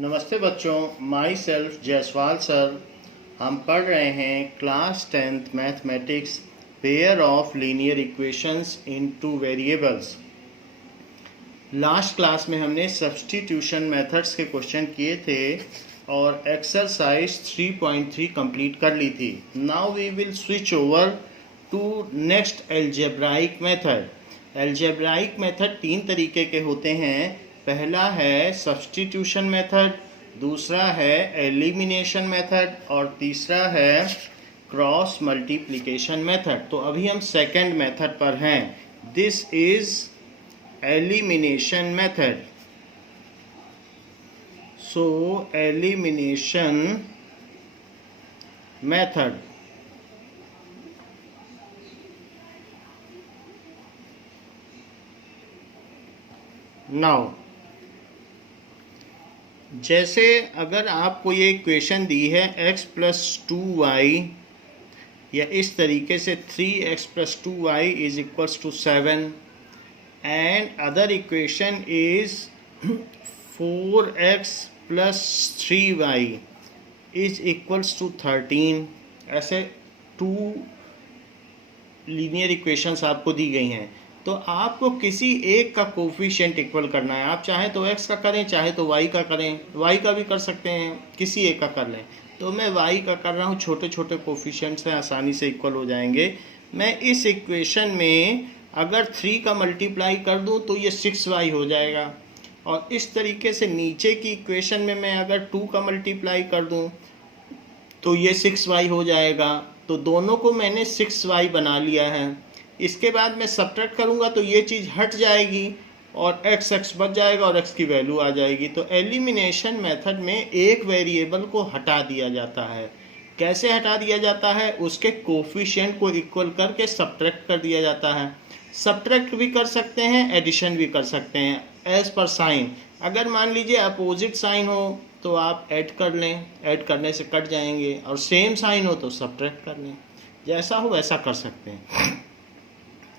नमस्ते बच्चों, my self Jaiswal sir. हम पढ़ रहे हैं class 10th mathematics, pair of linear equations in two variables. Last class में हमने सब्स्टिट्यूशन मेथड्स के क्वेश्चन किए थे और एक्सरसाइज 3.3 कंप्लीट कर ली थी। Now we will switch over to next algebraic method. Algebraic method तीन तरीके के होते हैं। पहला है सब्स्टिट्यूशन मेथड, दूसरा है एलिमिनेशन मेथड और तीसरा है क्रॉस मल्टीप्लिकेशन मेथड। तो अभी हम सेकंड मेथड पर हैं। This is elimination method. So elimination method, now जैसे अगर आपको ये इक्वेशन दी है x + 2y या इस तरीके से 3x + 2y is equals to 7 and other equation is 4x + 3y is equals to 13। ऐसे टू लीनियर इक्वेशंस आपको दी गई हैं, तो आपको किसी एक का कोफिशिएंट इक्वल करना है। आप चाहे तो x का करें, चाहे तो y का करें, y का भी कर सकते हैं, किसी एक का कर लें। तो मैं y का कर रहा हूँ, छोटे छोटे कोफिशिएंट्स हैं, आसानी से इक्वल हो जाएंगे। मैं इस इक्वेशन में अगर 3 का मल्टीप्लाई कर दूँ तो ये 6y हो जाएगा, और इस तरीके से नीचे की इक्वेशन में मैं अगर 2 का मल्टीप्लाई कर दूँ तो ये 6y हो जाएगा। तो दोनों को मैंने 6y बना लिया है। इसके बाद मैं सब्ट्रैक्ट करूंगा तो ये चीज़ हट जाएगी और x बच जाएगा और x की वैल्यू आ जाएगी। तो एलिमिनेशन मेथड में एक वेरिएबल को हटा दिया जाता है। कैसे हटा दिया जाता है? उसके कोफिशिएंट को इक्वल करके सब्ट्रैक्ट कर दिया जाता है। सब्ट्रैक्ट भी कर सकते हैं, एडिशन भी कर सकते हैं, एज पर साइन। अगर मान लीजिए अपोजिट साइन हो तो आप ऐड कर लें, ऐड करने से कट जाएंगे, और सेम साइन हो तो सब्ट्रैक्ट कर लें। जैसा हो वैसा कर सकते हैं।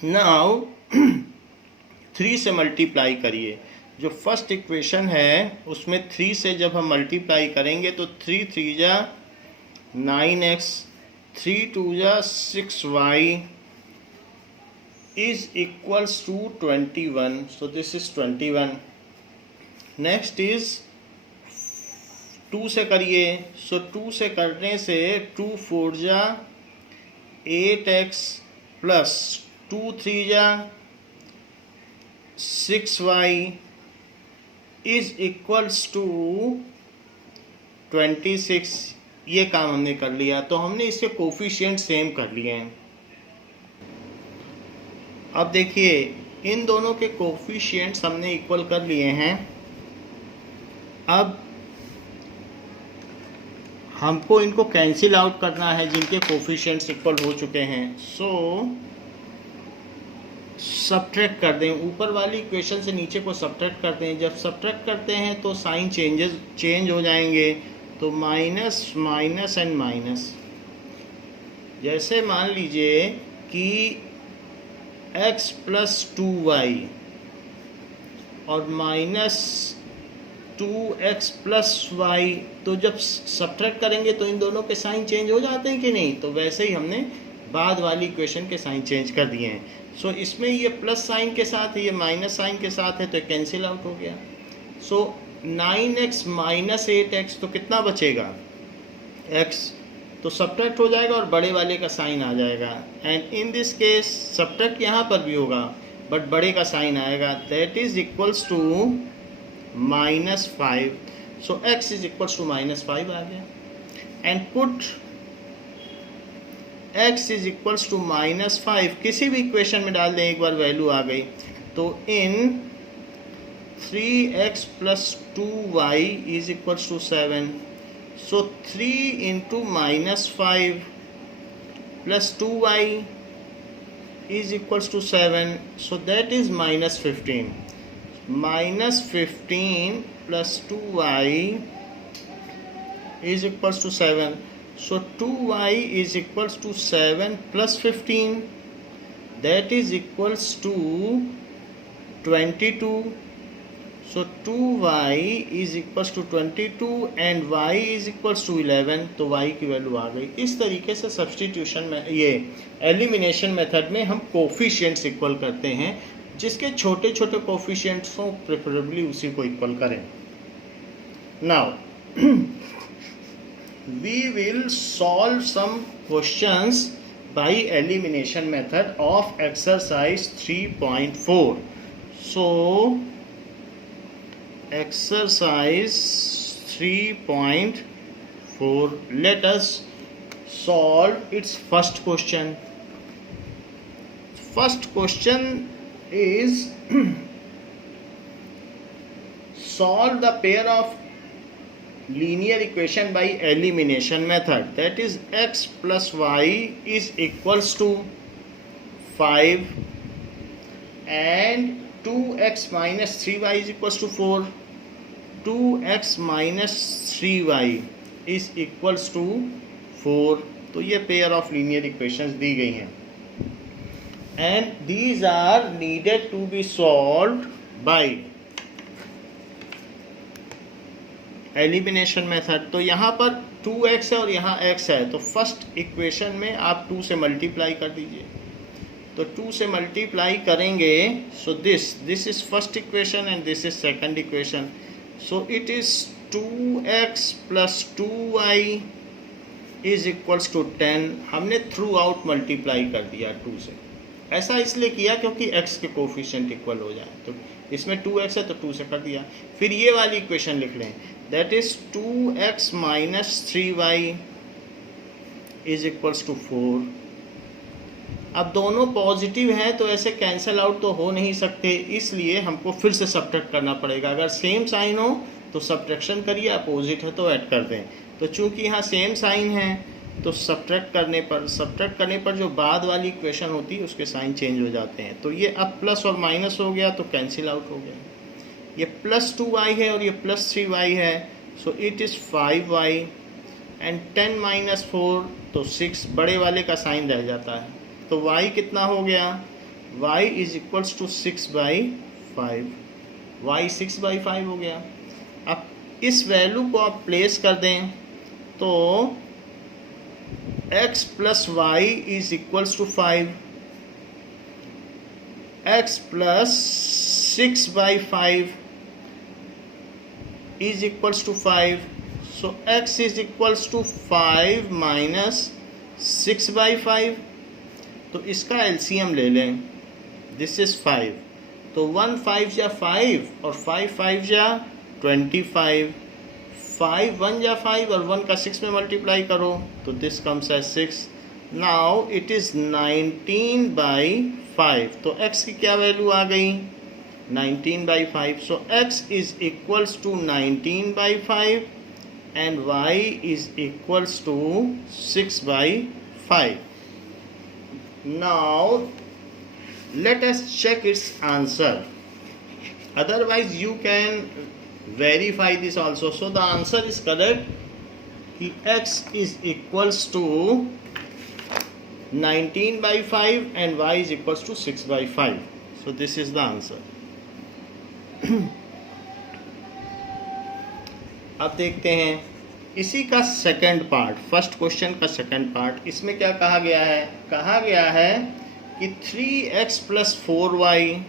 नाउ 3 से मल्टीप्लाई करिए। जो फर्स्ट इक्वेशन है उसमें 3 से जब हम मल्टीप्लाई करेंगे तो 3 3 जा 9x, 3 2 जा 6y is equals to 21. So this is 21. Next is 2 से करिए। सो 2 से करने से 2 4 जा 8x प्लस 2 3 जा 6y इज इक्वल्स टू 26। ये काम हमने कर लिया। तो हमने इसके कोफिशिएंट सेम कर लिए हैं। अब देखिए, इन दोनों के कोफिशिएंट्स हमने इक्वल कर लिए हैं। अब हमको इनको कैंसिल आउट करना है जिनके कोफिशिएंट्स इक्वल हो चुके हैं। सो सब्ट्रैक्ट कर दें, ऊपर वाली इक्वेशन से नीचे को सब्ट्रैक्ट कर दें। जब सब्ट्रैक्ट करते हैं तो साइन चेंज हो जाएंगे। तो माइनस माइनस एंड माइनस। जैसे मान लीजिए कि x + 2y और माइनस 2x + y, तो जब सब्ट्रैक्ट करेंगे तो इन दोनों के साइन चेंज हो जाते हैं कि नहीं? तो वैसे ही हमने बाद वाली इक्वेशन के साइन चेंज कर दिए हैं। सो इसमें ये प्लस साइन के साथ है, ये माइनस साइन के साथ है, तो कैंसिल आउट हो गया। सो 9x - 8x, तो कितना बचेगा? x तो सब्ट्रैक्ट हो जाएगा और बड़े वाले का साइन आ जाएगा। And in this case subtract यहाँ पर भी होगा बट बड़े का साइन आएगा। That is equals to -5। So x is equals to -5 आ गया। And put x is equals to -5 किसी भी इक्वेशन में डाल दें, एक बार वैल्यू आ गई। तो in 3x + 2y is equals to 7। So 3 into -5 plus 2y is equals to 7. So that is -15. -15 plus 2y is equals to 7. So 2y is equals to 7 plus 15. That is equals to 22. So 2y is equals to 22 and y is equals to 11, तो y की value आ गई। इस तरीके से substitution में, ये elimination method में हम कोफिशिएंट्स इक्वल करते हैं, जिसके छोटे छोटे कोफिशिएंट्स हों प्रेफरेबली उसी को इक्वल करें। Now we will solve some questions by elimination method of exercise 3.4. So exercise 3.4, let us solve its first question. First question is solve the pair of linear equation by elimination method, that is x plus y is equals to 5 and 2x minus 3y is equals to 4. 2x minus 3y is equals to 4. तो ये pair of linear equations दी गई हैं and these are needed to be solved by elimination method. तो यहाँ पर 2x है और यहाँ x है, तो फर्स्ट इक्वेशन में आप 2 से मल्टीप्लाई कर दीजिए। तो 2 से मल्टीप्लाई करेंगे, so this is first equation and this is second equation. So it is 2x plus 2y is equals to 10। हमने थ्रू आउट मल्टीप्लाई कर दिया 2 से। ऐसा इसलिए किया क्योंकि x के कोफिशिएंट इक्वल हो जाए, तो इसमें 2x है तो 2 से कर दिया। फिर ये वाली इक्वेशन लिख लें, that is 2x minus 3y is equals to 4। अब दोनों पॉजिटिव हैं तो ऐसे कैंसिल आउट तो हो नहीं सकते, इसलिए हमको फिर से सब्ट्रैक्ट करना पड़ेगा। अगर सेम साइन हो तो सब्ट्रैक्शन करिए, अपोजिट है तो ऐड कर दें। तो चूंकि यहाँ सेम साइन है तो सब्ट्रैक्ट करने पर जो बाद वाली इक्वेशन होती है उसके साइन चेंज हो जाते हैं। तो ये अब प्लस और माइनस हो गया तो कैंसिल आउट हो गया। ये प्लस 2y है और ये प्लस 3y है, so it is 5y and 10 minus 4 तो 6, बड़े वाले का साइन रह जाता है। तो y कितना हो गया, y is equals to 6/5, y 6/5 हो गया। अब इस वैल्यू को आप प्लेस कर दें तो x plus Y is equals to 5, x plus 6/5 is equals to 5, so x is equals to 5 minus 6/5। तो इसका एलसीएम ले लें, दिस इज 5, तो 1 5 या 5 और 5 5 या 25, 5 1 या 5 और 1 का 6 में मल्टीप्लाई करो तो this comes as 6। Now it is 19/5, तो x की क्या वैल्यू आ गई, 19/5। So x is equals to 19/5 and y is equals to 6/5। Now let us check its answer, otherwise you can verify this also. So the answer is correct कि x is equals to 19/5 and y is equals to 6/5. So this is the answer. अब देखते हैं इसी का second part, first question का second part. इसमें क्या कहा गया है, कहा गया है कि 3x plus 4y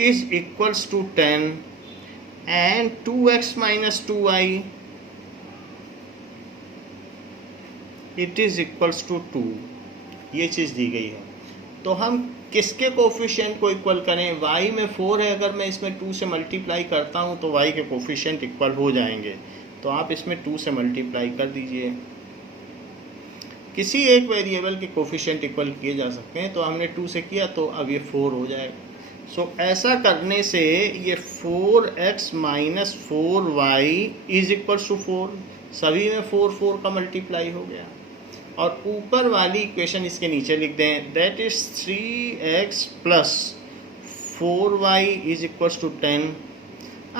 is equals to 10 and 2x minus 2y it is equals to 2। ये चीज़ दी गई है। तो हम किसके कोफिशिएंट को इक्वल करें, y में 4 है, अगर मैं इसमें 2 से मल्टीप्लाई करता हूं तो y के कोफिशिएंट इक्वल हो जाएंगे। तो आप इसमें 2 से मल्टीप्लाई कर दीजिए। किसी एक वेरिएबल के कोफिशिएंट इक्वल किए जा सकते हैं, तो हमने 2 से किया तो अब ये 4 हो जाएगा। सो ऐसा करने से ये 4x minus 4y is equals to 4, सभी में 4 4 का मल्टीप्लाई हो गया। और ऊपर वाली इक्वेशन इसके नीचे लिख दें, that is 3x plus 4y is equals to 10।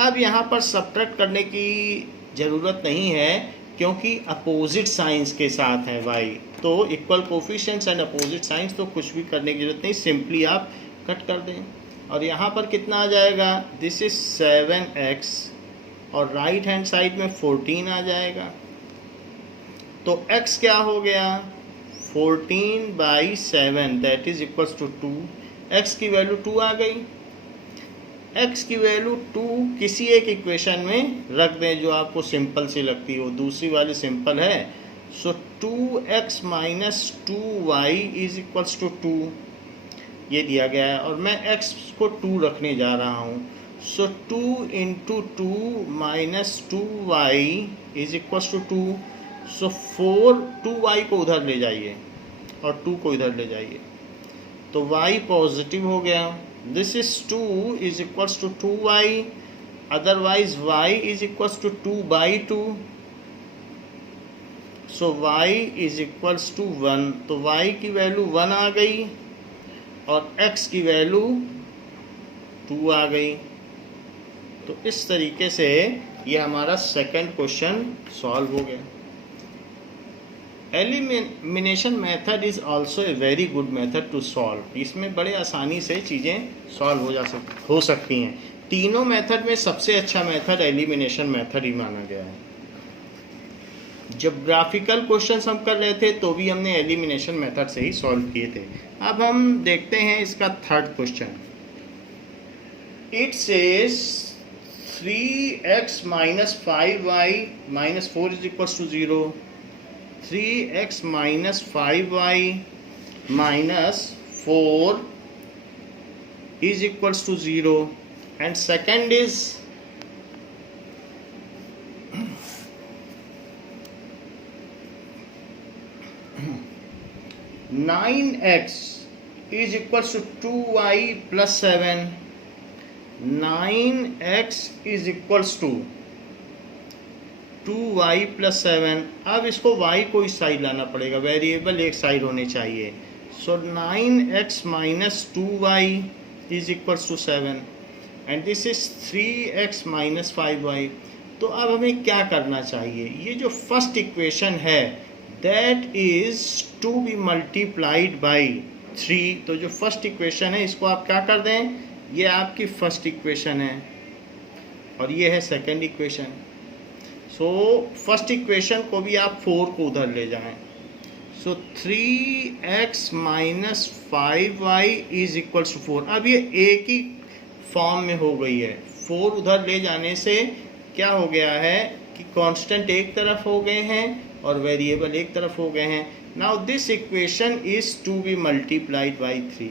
अब यहाँ पर सब्ट्रैक्ट करने की ज़रूरत नहीं है क्योंकि अपोजिट साइंस के साथ है y, तो equal coefficients and opposite signs, तो कुछ भी करने की जरूरत नहीं, सिंपली आप कट कर दें, और यहाँ पर कितना आ जाएगा, दिस इज 7x, और राइट हैंड साइड में 14 आ जाएगा। तो x क्या हो गया, 14/7 that is equals to 2। x की वैल्यू 2 आ गई। x की वैल्यू 2 किसी एक इक्वेशन में रख दें जो आपको सिंपल सी लगती हो, दूसरी वाली सिंपल है। So 2x minus 2y is equals to 2, ये दिया गया है, और मैं x को 2 रखने जा रहा हूँ। So 2 into 2 minus 2y is equals to 2। So 2y को उधर ले जाइए और 2 को इधर ले जाइए, तो y पॉजिटिव हो गया। This is 2 is equals to 2y, otherwise y is equals to 2/2। So y is equals to 1, तो y की वैल्यू 1 आ गई और x की वैल्यू 2 आ गई। तो इस तरीके से ये हमारा सेकंड क्वेश्चन सॉल्व हो गया। Elimination method is also a very good method to solve. इसमें बड़े आसानी से चीज़ें सॉल्व हो सकती हैं। तीनों मेथड में सबसे अच्छा मेथड एलिमिनेशन मेथड ही माना गया है। जब ग्राफिकल क्वेश्चंस हम कर रहे थे तो भी हमने एलिमिनेशन मेथड से ही सॉल्व किए थे। अब हम देखते हैं इसका third question. It says 3x minus 5y minus 4 is equals to 0। 3x minus 5y minus 4 is equals to 0, and second is 9x is equals to 2y plus 7. 9x is equals to 2y plus 7। अब इसको y को इस side लाना पड़ेगा, variable एक side होने चाहिए। So 9x minus 2y is equals to 7 and this is 3x minus 5y। तो अब हमें क्या करना चाहिए, ये जो फर्स्ट इक्वेशन है that is to be multiplied by 3। तो जो फर्स्ट इक्वेशन है इसको आप क्या कर दें, ये आपकी फर्स्ट इक्वेशन है और ये है second equation. So first equation को भी आप 4 को उधर ले जाएं। So 3x minus 5y is equals to 4। अब ये एक ही फॉर्म में हो गई है। 4 उधर ले जाने से क्या हो गया है कि कांस्टेंट एक तरफ हो गए हैं और वेरिएबल एक तरफ हो गए हैं। Now this equation is to be multiplied by 3।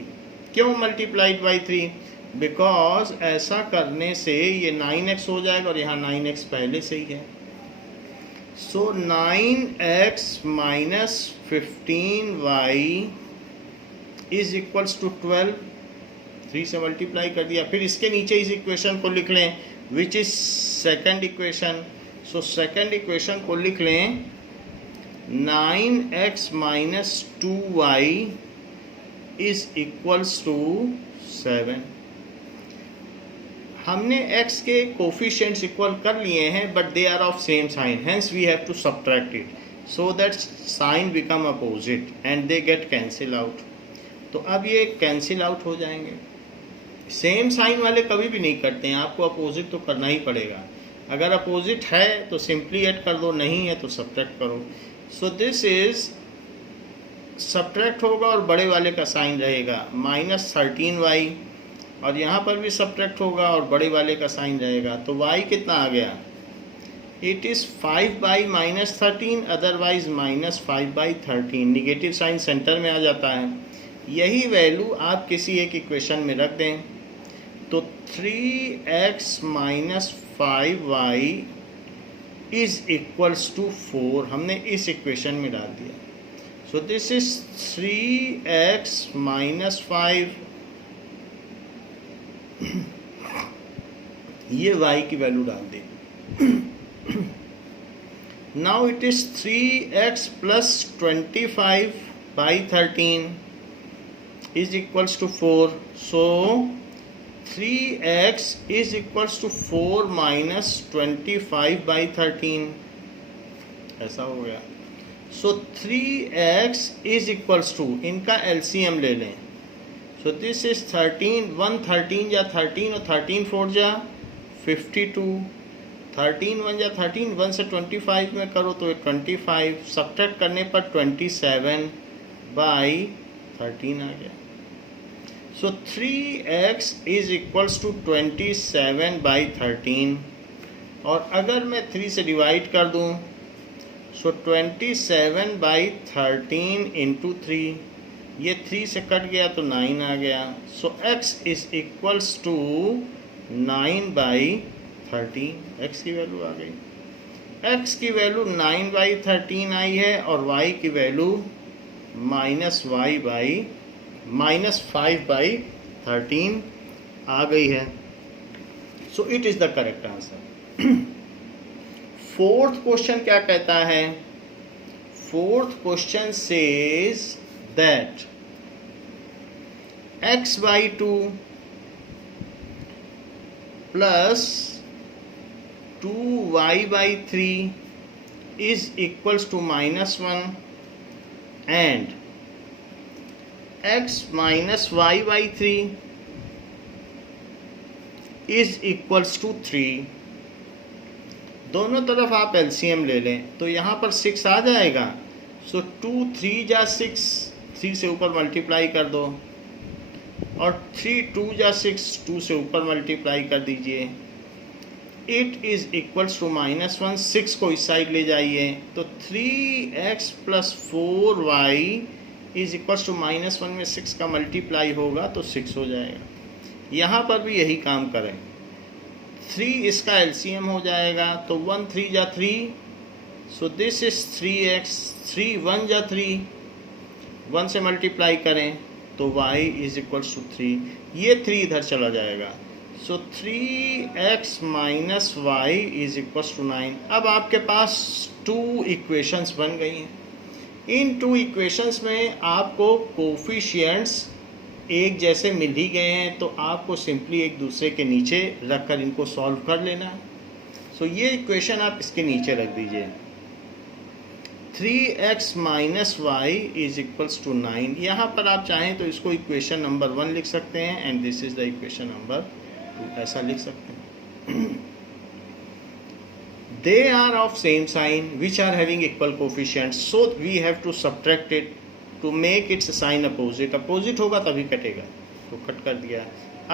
क्यों मल्टीप्लाइड बाई 3? बिकॉज ऐसा करने से ये 9x हो जाएगा और यहाँ 9x पहले से ही है। So 9x minus 15y is equals to 12। 3 से मल्टीप्लाई कर दिया। फिर इसके नीचे इस इक्वेशन को लिख लें which is second equation. So second equation को लिख लें 9x minus 2y is equals to 7। हमने x के कोफिशिएंट्स इक्वल कर लिए हैं but they are of same sign, hence we have to subtract it so that sign become opposite and they get cancel out. तो अब ये cancel out हो जाएंगे। सेम साइन वाले कभी भी नहीं करते हैं, आपको अपोजिट तो करना ही पड़ेगा। अगर अपोजिट है तो सिंपली ऐड कर दो, नहीं है तो सब्ट्रैक्ट करो। सो दिस इज सब्ट्रैक्ट होगा और बड़े वाले का साइन रहेगा माइनस 13y, और यहाँ पर भी सब्ट्रैक्ट होगा और बड़े वाले का साइन रहेगा। तो y कितना आ गया, it is 5 minus 13, otherwise minus 5/13। Negative sign center में आ जाता है। यही वैल्यू आप किसी एक इक्वेशन में रख दें तो 3x minus 5y is equals to 4 हमने इस इक्वेशन में डाल दिया। सो दिस इज 3x माइनस 5, ये y की वैल्यू डाल दी। Now it is 3x plus 25/13 is equals to 4। So 3x is equals to 4 minus 25/13, ऐसा हो गया। So 3x is equals to, इनका LCM ले लें। सो दिस इज 13, 1 13 या 13 और 13 4 जा 52, 13 1 या 13, 1 से 25 में करो तो 25, सब्ट्रैक्ट करने पर 27 बाई 13 आ गया। So 3x is equals to 27 by 13, और अगर मैं 3 से डिवाइड कर दूं सो 27 बाई 13 इंटू 3, ये 3 से कट गया तो 9 आ गया। So x is equals to 9 by 13, x की वैल्यू आ गई। x की वैल्यू 9 बाई 13 आई है और y की वैल्यू -5 बाई 13 आ गई है। So it is the correct answer. Fourth question क्या कहता है? Fourth question says that x by 2 plus 2y by 3 is equals to -1 and x minus y by 3 is equals to 3। दोनों तरफ आप एलसीएम ले लें तो यहाँ पर 6 आ जाएगा। सो 2 3 जा 6, 3 से ऊपर मल्टीप्लाई कर दो, और 3 2 जा 6, 2 से ऊपर मल्टीप्लाई कर दीजिए। इट इज इक्वल्स टू -1, 6 को इस साइड ले जाइए तो 3x plus 4y is equals to -1 में 6 का मल्टीप्लाई होगा तो 6 हो जाएगा। यहाँ पर भी यही काम करें, 3 इसका एलसीएम हो जाएगा तो 1 3 जा 3, सो दिस इज 3x, 3 1 जा 3, 1 से मल्टीप्लाई करें तो y इज इक्वल्स टू 3, ये 3 इधर चला जाएगा। So 3x minus Y is equals to 9। अब आपके पास 2 इक्वेशंस बन गई हैं। इन 2 इक्वेशंस में आपको कोफिशिएंट्स एक जैसे मिल ही गए हैं, तो आपको सिंपली एक दूसरे के नीचे रखकर इनको सॉल्व कर लेना है। सो ये इक्वेशन आप इसके नीचे रख दीजिए, 3x minus Y is equals to 9। यहाँ पर आप चाहें तो इसको इक्वेशन नंबर 1 लिख सकते हैं and this is the equation number 2, ऐसा लिख सकते हैं। They are of same sign which are having equal coefficients, so we have to subtract it to make its sign opposite. Opposite होगा तभी कटेगा, तो कट कर दिया।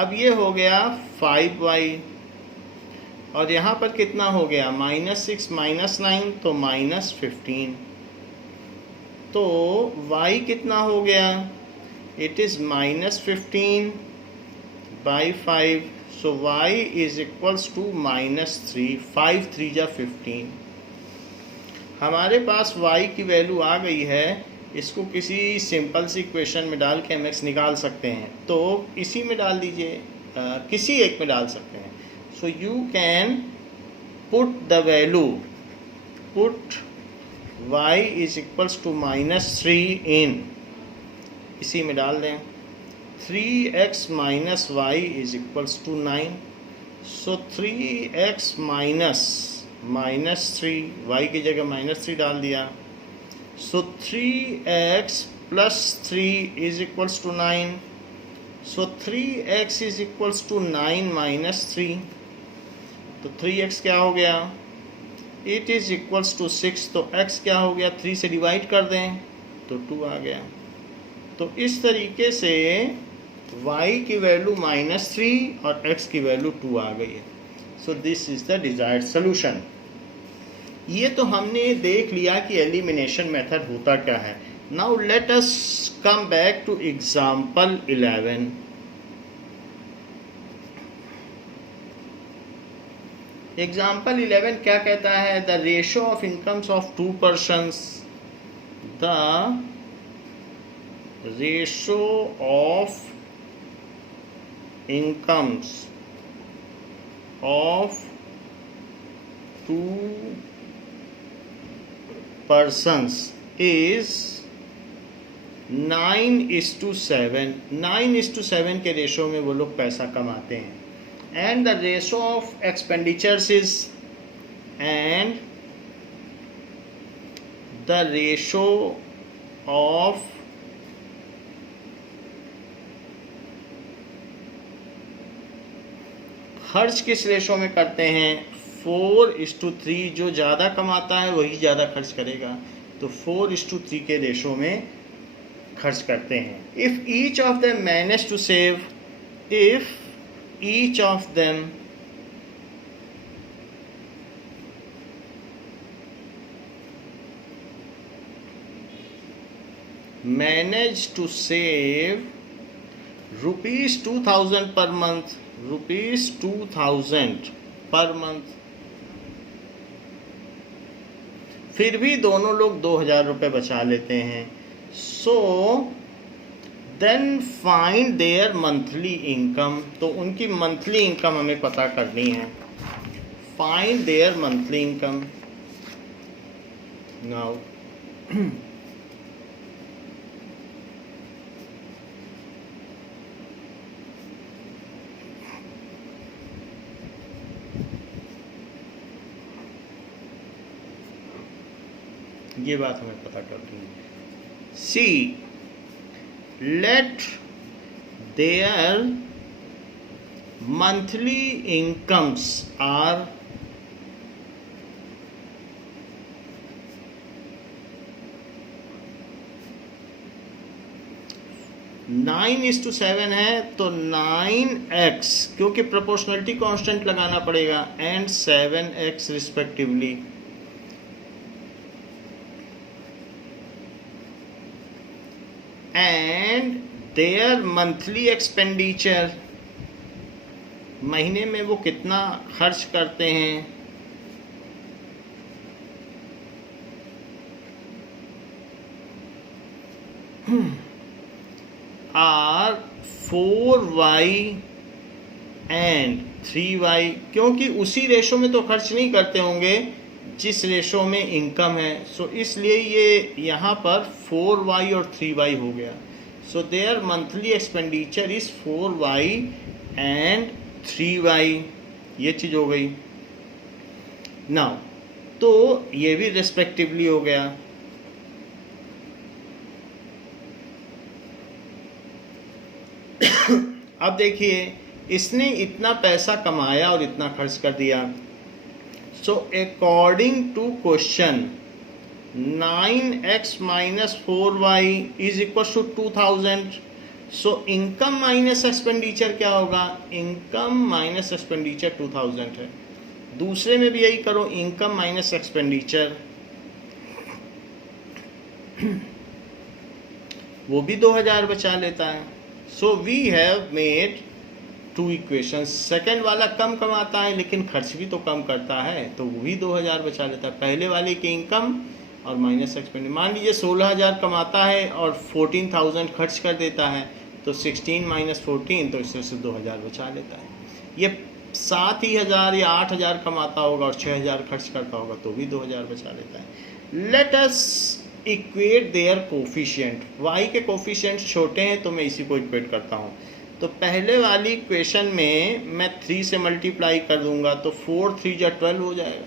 अब ये हो गया 5y, और यहाँ पर कितना हो गया -6 -9 तो -15, तो y कितना हो गया? It is -15 by 5, so y is equals to -3, 5 3 जा 15। हमारे पास y की वैल्यू आ गई है, इसको किसी सिंपल सी इक्वेशन में डाल के हम x निकाल सकते हैं, तो इसी में डाल दीजिए, किसी एक में डाल सकते हैं। So you can put the value, put y is equals to -3 in, इसी में डाल दें। 3x minus Y is equals to 9, so 3x -3, y की जगह -3 डाल दिया, so 3x plus 3 is equals to 9, so 3x is equals to 9 -3, तो 3x क्या हो गया? इट इज इक्वल्स टू 6, तो x क्या हो गया? 3 से डिवाइड कर दें तो 2 आ गया। तो इस तरीके से y की वैल्यू -3 और x की वैल्यू 2 आ गई है। सो this is the desired solution. ये तो हमने देख लिया कि एलिमिनेशन मेथड होता क्या है। Now let us come back two example 11। Example 11 क्या कहता है? The ratio of incomes of 2 persons, the ratio of incomes of 2 persons is 9:7। 9:7 के रेशो में वो लोग पैसा कमाते हैं। And the ratio of expenditures is, and the ratio of खर्च किस रेशो में करते हैं? 4:3। जो ज़्यादा कमाता है वही ज़्यादा खर्च करेगा, तो 4:3 के रेशो में खर्च करते हैं। If each of them manage to save, if each of them manage to save ₹2,000 per month, ₹2,000 per month, फिर भी दोनों लोग 2,000 रुपये बचा लेते हैं। So then find their monthly income, तो उनकी मंथली इनकम हमें पता करनी है। Find their monthly income. Now ये बात हमें पता करनी है। See let their monthly incomes are (9:7) है तो 9x, क्योंकि प्रोपोर्शनलिटी कांस्टेंट लगाना पड़ेगा, and 7x respectively. And their monthly expenditure, महीने में वो कितना खर्च करते हैं, आर 4y एंड 3y, क्योंकि उसी रेशो में तो खर्च नहीं करते होंगे जिस रेशो में इनकम है। सो इसलिए ये यहाँ पर 4y और 3y हो गया। So there monthly expenditure is 4y and 3y, ये चीज़ हो गई। नाउ तो ये भी रेस्पेक्टिवली हो गया। अब देखिए, इसने इतना पैसा कमाया और इतना खर्च कर दिया। So according to question 9x minus 4y is equals to 2,000। So income minus expenditure क्या होगा? इनकम माइनस एक्सपेंडिचर 2,000 है। दूसरे में भी यही करो, इनकम माइनस एक्सपेंडिचर, वो भी 2,000 बचा लेता है। So we have made 2 equations. Second वाला कम कमाता है लेकिन खर्च भी तो कम करता है, तो वो भी 2,000 बचा लेता है। पहले वाले की इनकम और माइनस एक्सपेंडिचर। मान लीजिए 16,000 कमाता है और 14,000 खर्च कर देता है, तो 16 - 14, तो इसमें से 2,000 बचा लेता है। ये 7,000 या 8,000 कमाता होगा और 6,000 खर्च करता होगा, तो भी 2,000 बचा लेता है। Let us equate their coefficient. y के कोफिशिएंट छोटे हैं तो मैं इसी को इक्वेट करता हूँ। तो पहले वाली इक्वेशन में मैं 3 से मल्टीप्लाई कर दूंगा, तो 4 3 जा 12 हो जाएगा,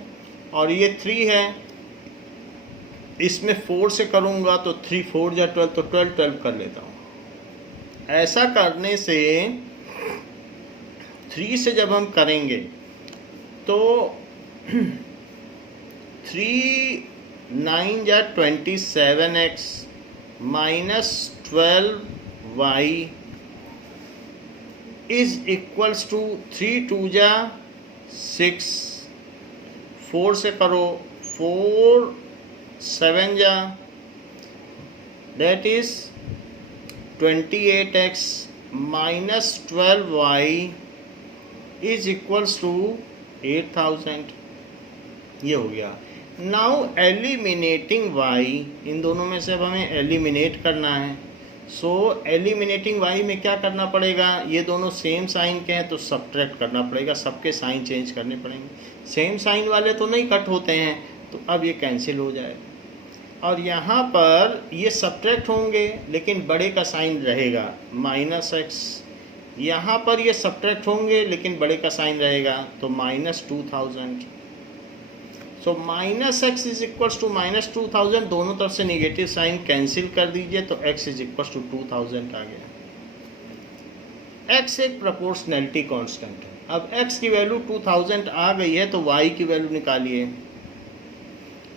और ये 3 है, इसमें 4 से करूंगा तो 3 4 जा 12, तो 12 12 कर लेता हूँ। ऐसा करने से 3 से जब हम करेंगे तो 3 9 जा 27x minus 12y is equals to 3 2 जा 6, 4 से करो 4 7 जा, that is 28x minus 12y is equals to 8,000। ये हो गया। नाउ एलिमिनेटिंग y, इन दोनों में से अब हमें एलिमिनेट करना है। सो एलिमिनेटिंग y में क्या करना पड़ेगा? ये दोनों सेम साइन के हैं तो सब्ट्रैक्ट करना पड़ेगा, सबके साइन चेंज करने पड़ेंगे। सेम साइन वाले तो नहीं कट होते हैं, तो अब ये कैंसिल हो जाएगा। और यहाँ पर ये सब्ट्रैक्ट होंगे लेकिन बड़े का साइन रहेगा -x, यहाँ पर ये सब्ट्रैक्ट होंगे लेकिन बड़े का साइन रहेगा, तो -2000। सो -x इज इक्वल्स टू -2000, दोनों तरफ से निगेटिव साइन कैंसिल कर दीजिए, तो x इज इक्वल्स टू 2000 आ गया। x एक प्रोपोर्शनैलिटी कांस्टेंट है। अब x की वैल्यू 2000 आ गई है तो y की वैल्यू निकालिए।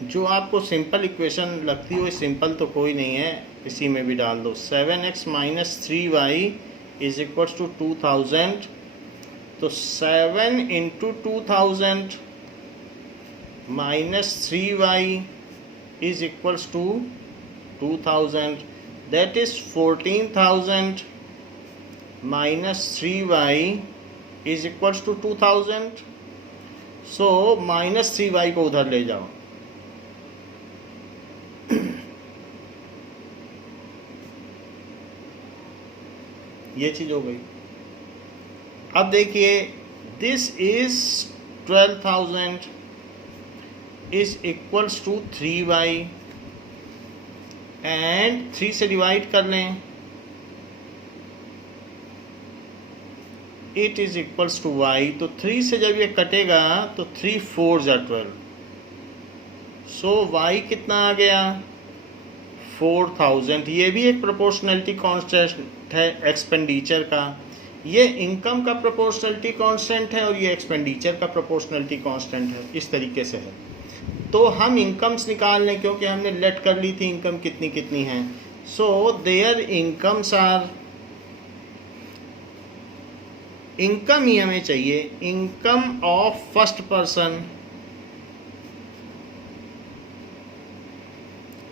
जो आपको सिंपल इक्वेशन लगती हो, सिंपल तो कोई नहीं है, इसी में भी डाल दो। 7x minus 3y is equals to 2000। तो 7 into 2000 minus 3y is equals to 2000, that is 14,000 minus 3y is equals to 2000। So minus 3y को उधर ले जाओ। ये चीज हो गई। अब देखिए, this is 12,000 is equals to 3y, and 3 से डिवाइड कर लें, it is equals to y। तो 3 से जब ये कटेगा तो 3 4 जा 12। सो y कितना आ गया? 4000। ये भी एक प्रोपोर्शनलिटी कांस्टेंट है एक्सपेंडिचर का। ये इनकम का प्रोपोर्शनलिटी कांस्टेंट है और ये एक्सपेंडिचर का प्रोपोर्शनलिटी कांस्टेंट है। इस तरीके से है। तो हम इनकम्स निकाल लें, क्योंकि हमने लेट कर ली थी इनकम कितनी कितनी है। So their incomes are, income ही हमें चाहिए, income of first person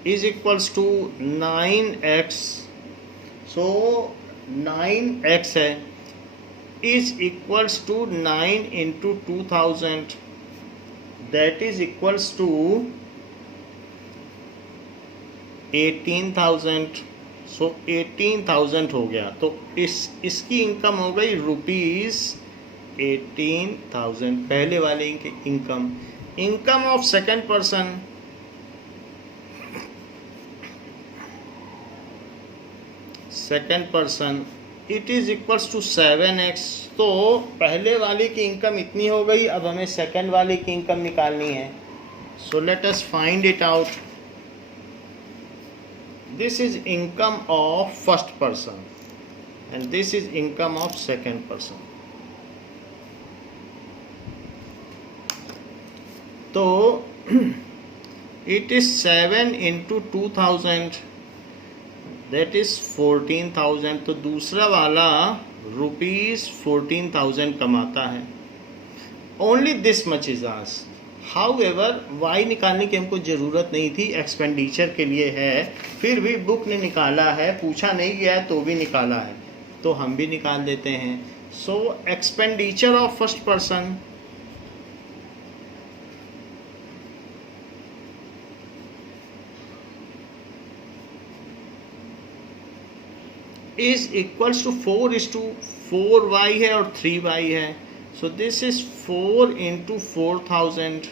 is equals to 9x। So 9x है, is equals to 9 into 2000, that is equals to 18,000। So 18,000 हो गया। तो इसकी इनकम हो गई रुपीज 18,000, पहले वाले की income. Income of second person, second person it is equals to 7x। तो पहले वाले की इनकम इतनी हो गई, अब हमें सेकंड वाले की इनकम निकालनी है। So let us find it out. This is income of first person and this is income of second person. तो it is 7 into 2000, that is 14,000। तो दूसरा वाला रुपीज 14,000 कमाता है। Only this much is asked. However y निकालने की हमको ज़रूरत नहीं थी, एक्सपेंडिचर के लिए है, फिर भी बुक ने निकाला है, पूछा नहीं गया है तो भी निकाला है, तो हम भी निकाल देते हैं। So expenditure of first person is equals to 4:4y है और 3y है। सो दिस इज 4 इंटू 4,000,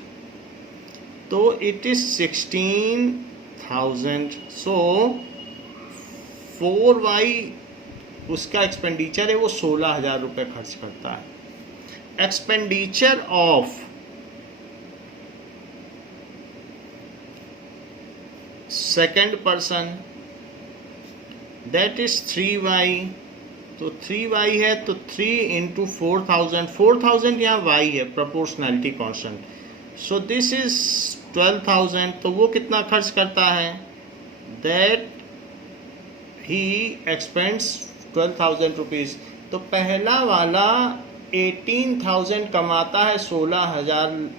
तो इट इज 16,000। सो 4y उसका एक्सपेंडिचर है, वो 16,000 रुपये खर्च करता है। Expenditure of second person that is 3y। तो 3y है, तो 3 इंटू 4,000, 4,000 यहाँ y है, proportionality constant. So this is 12,000। तो वो कितना खर्च करता है? That he expends 12,000 rupees. तो पहला वाला 18,000 कमाता है, 16,000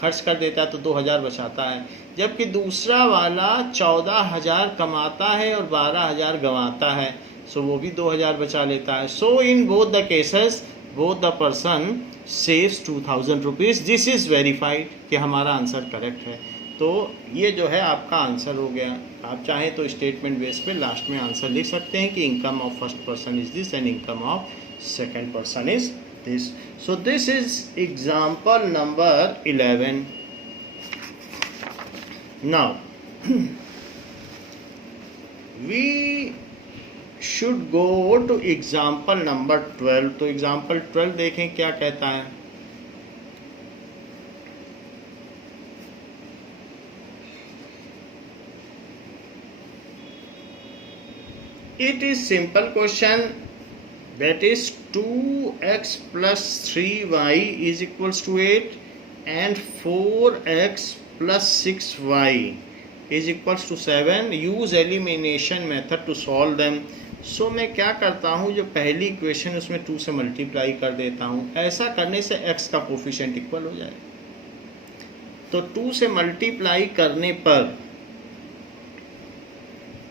खर्च कर देता है, तो 2,000 बचाता है। जबकि दूसरा वाला 14,000 कमाता है और 12,000 गंवाता है, सो वो भी 2,000 बचा लेता है। So in both the cases both the person saves 2,000 rupees. This is verified कि हमारा आंसर करेक्ट है। तो ये जो है आपका आंसर हो गया। आप चाहें तो स्टेटमेंट बेस पे लास्ट में आंसर लिख सकते हैं कि income of first person is this and income of second person is this. So this is example number 11। Now we should go to example number 12। तो एग्जाम्पल 12 देखें क्या कहता है। It is simple question, that is 2 2x plus 3y is equals to 8 and 4x plus 6y is equals to 7. use elimination method to solve them. सो मैं क्या करता हूँ, जो पहली इक्वेशन उसमें 2 से मल्टीप्लाई कर देता हूँ. ऐसा करने से x का कोफिशिएंट इक्वल हो जाए. तो 2 से मल्टीप्लाई करने पर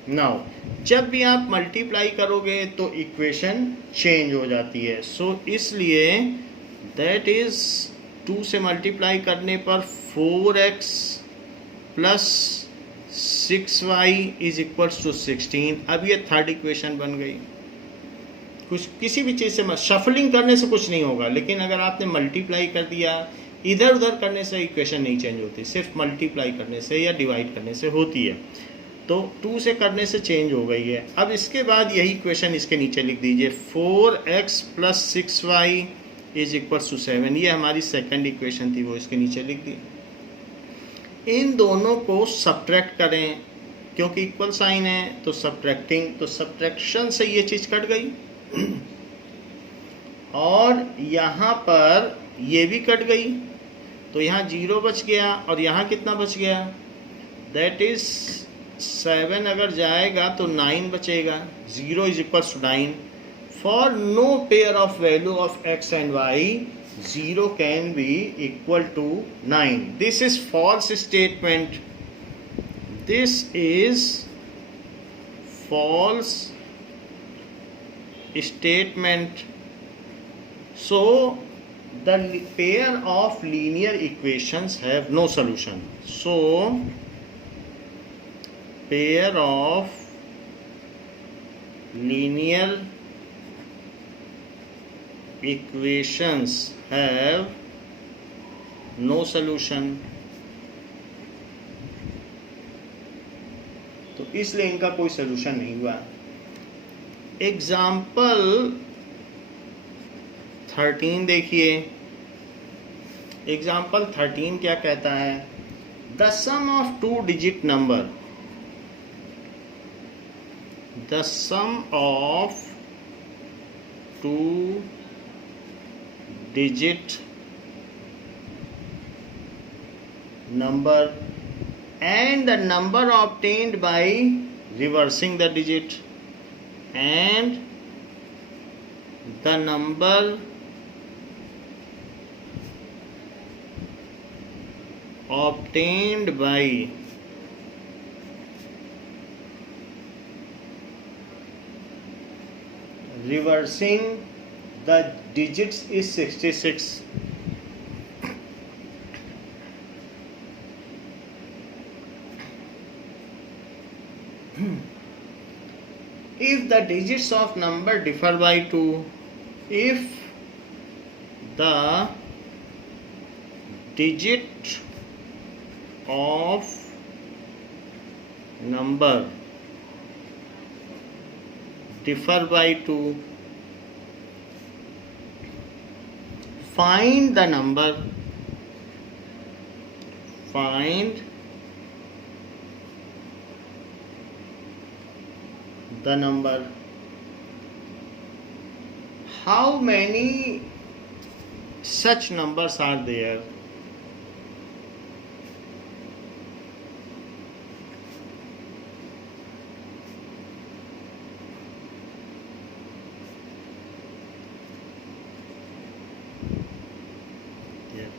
नाउ जब भी आप मल्टीप्लाई करोगे तो इक्वेशन चेंज हो जाती है. सो इसलिए दैट इज 2 से मल्टीप्लाई करने पर 4x plus 6y is equals to 16. अब ये थर्ड इक्वेशन बन गई. कुछ किसी भी चीज़ से शफलिंग करने से कुछ नहीं होगा, लेकिन अगर आपने मल्टीप्लाई कर दिया, इधर उधर करने से इक्वेशन नहीं चेंज होती, सिर्फ मल्टीप्लाई करने से या डिवाइड करने से होती है. तो 2 से करने से चेंज हो गई है. अब इसके बाद यही इक्वेशन इसके नीचे लिख दीजिए, 4x plus 6y is equals to 7. ये हमारी सेकंड इक्वेशन थी, वो इसके नीचे लिख दी. इन दोनों को सब्ट्रैक्ट करें, क्योंकि इक्वल साइन है तो सब्ट्रैक्टिंग, तो सब्ट्रैक्शन से ये चीज़ कट गई और यहाँ पर ये भी कट गई, तो यहाँ 0 बच गया और यहाँ कितना बच गया, दैट इज 7 अगर जाएगा तो 9 बचेगा. 0 is equals to 9. For no pair of value of x and y 0 can be equal to 9. This is false statement. This is false statement. So the pair of linear equations have no solution. So pair of linear equations have no solution. तो इसलिए इनका कोई solution नहीं हुआ. Example 13 देखिए. Example 13 क्या कहता है, the sum of 2 digit number, the sum of 2 digit number and the number obtained by reversing the digit and the number obtained by reversing the digits is 66. If the digits of number differ by 2, if the digit of number differ by 2, find the number, find the number. How many such numbers are there?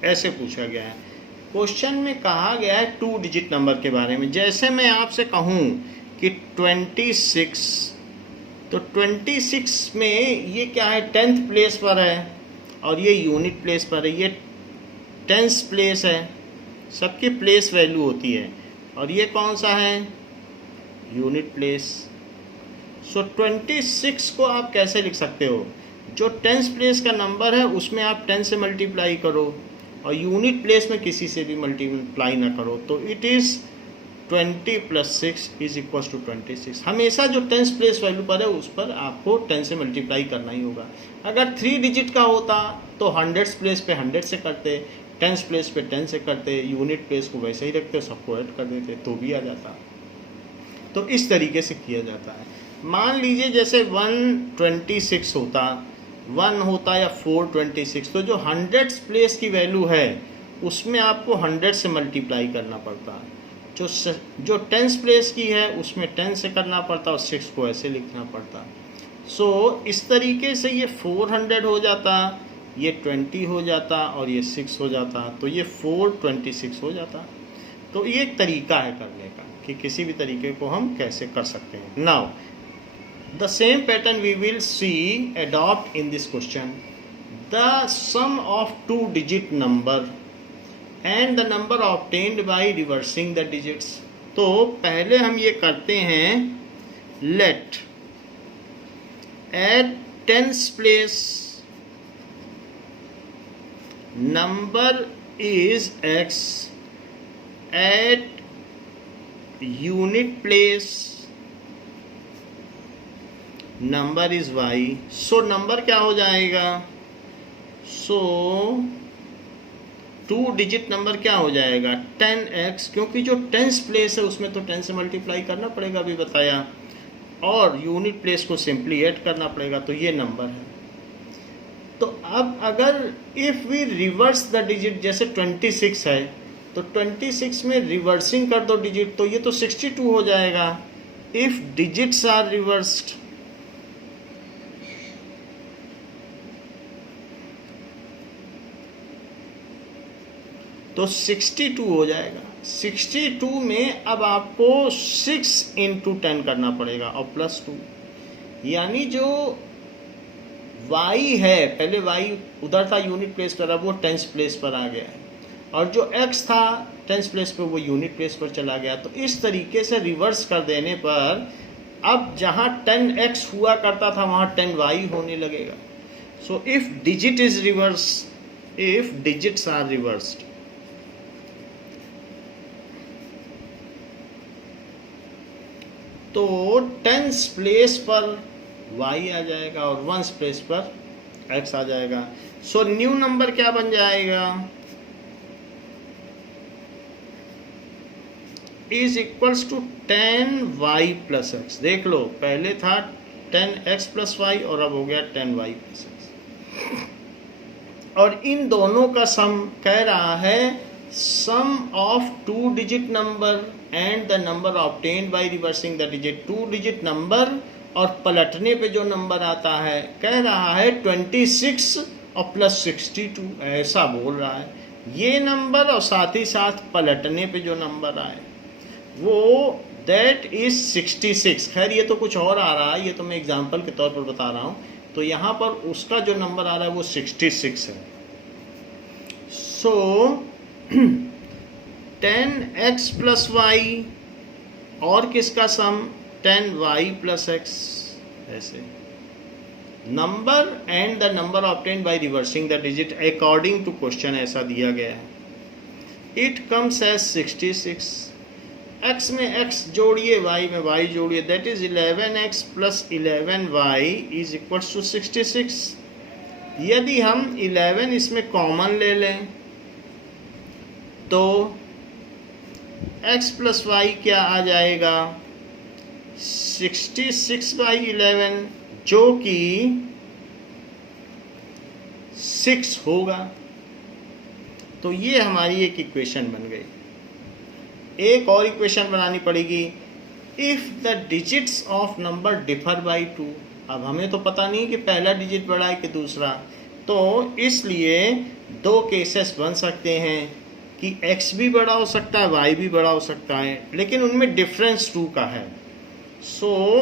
ऐसे पूछा गया है. Question में कहा गया है 2 digit number के बारे में. जैसे मैं आपसे कहूँ कि 26, तो 26 में ये क्या है, 10th प्लेस पर है और ये यूनिट प्लेस पर है. ये 10th प्लेस है, सबकी प्लेस वैल्यू होती है, और ये कौन सा है, यूनिट प्लेस. सो 26 को आप कैसे लिख सकते हो, जो 10th प्लेस का नंबर है उसमें आप 10 से मल्टीप्लाई करो और यूनिट प्लेस में किसी से भी मल्टीप्लाई ना करो. तो it is 20 plus 6 is equals to 26. हमेशा जो 10th प्लेस वैल्यू पर है उस पर आपको 10 से मल्टीप्लाई करना ही होगा. अगर 3 डिजिट का होता तो 100th प्लेस पे 100 से करते, 10th प्लेस पे 10 से करते, यूनिट प्लेस को वैसे ही रखते, सबको ऐड कर देते तो भी आ जाता. तो इस तरीके से किया जाता है. मान लीजिए जैसे 126 होता 1 होता या 426। तो जो हंड्रेड्स प्लेस की वैल्यू है उसमें आपको 100 से मल्टीप्लाई करना पड़ता है, जो टेंस प्लेस की है उसमें 10 से करना पड़ता है और 6 को ऐसे लिखना पड़ता है। सो इस तरीके से ये 400 हो जाता, ये 20 हो जाता और ये 6 हो जाता, तो ये 426 हो जाता। तो ये एक तरीका है करने का कि किसी भी तरीके को हम कैसे कर सकते हैं। Now the same pattern we will see adopt in this question. The sum of 2 digit number and the number obtained by reversing the digits. तो पहले हम ये करते हैं, let at tens place number is x, at unit place number is y। So number क्या हो जाएगा, सो 2 digit number क्या हो जाएगा 10x, क्योंकि जो टेंस प्लेस है उसमें तो 10 से मल्टीप्लाई करना पड़ेगा, अभी बताया, और यूनिट प्लेस को सिंपली ऐड करना पड़ेगा, तो ये नंबर है। तो अब अगर if we reverse the digit, जैसे 26 है तो 26 में रिवर्सिंग कर दो डिजिट, तो ये तो 62 हो जाएगा। इफ़ डिजिट्स आर रिवर्स्ड, तो 62 हो जाएगा। 62 में अब आपको 6 इंटू 10 करना पड़ेगा और प्लस 2, यानी जो y है, पहले y उधर था यूनिट प्लेस पर, अब वो टेंस प्लेस पर आ गया है, और जो x था टेंस प्लेस पर वो यूनिट प्लेस पर चला गया। तो इस तरीके से रिवर्स कर देने पर अब जहाँ 10x हुआ करता था वहाँ 10y होने लगेगा। So if digit is reverse, if digits are reversed, तो टेंस प्लेस पर y आ जाएगा और वंस प्लेस पर x आ जाएगा। सो न्यू नंबर क्या बन जाएगा, is equals to 10y plus x। देख लो, पहले था 10x प्लस y और अब हो गया 10y प्लस x, और इन दोनों का सम कह रहा है sum of 2 digit number and the number obtained by reversing the digit. 2 digit number और पलटने पे जो नंबर आता है, कह रहा है 26 और प्लस 62, ऐसा बोल रहा है। ये नंबर और साथ ही साथ पलटने पे जो नंबर आए वो दैट इज 66। खैर ये तो कुछ और आ रहा है, ये तो मैं एग्जांपल के तौर पर बता रहा हूँ। तो यहाँ पर उसका जो नंबर आ रहा है वो 66 है। सो 10x प्लस वाई और किसका सम 10y प्लस x, ऐसे number and the number obtained by reversing the digit according to question, ऐसा दिया गया है। It comes as 66। x में x जोड़िए, y में y जोड़िए, that is 11x plus 11y is equals to 66। यदि हम 11 इसमें कॉमन ले लें तो x प्लस वाई क्या आ जाएगा 66/11, जो कि 6 होगा। तो ये हमारी एक इक्वेशन बन गई। एक और इक्वेशन बनानी पड़ेगी, if the digits of number differ by 2। अब हमें तो पता नहीं कि पहला डिजिट बड़ा है कि दूसरा, तो इसलिए 2 केसेस बन सकते हैं कि x भी बड़ा हो सकता है, y भी बड़ा हो सकता है, लेकिन उनमें डिफरेंस 2 का है। सो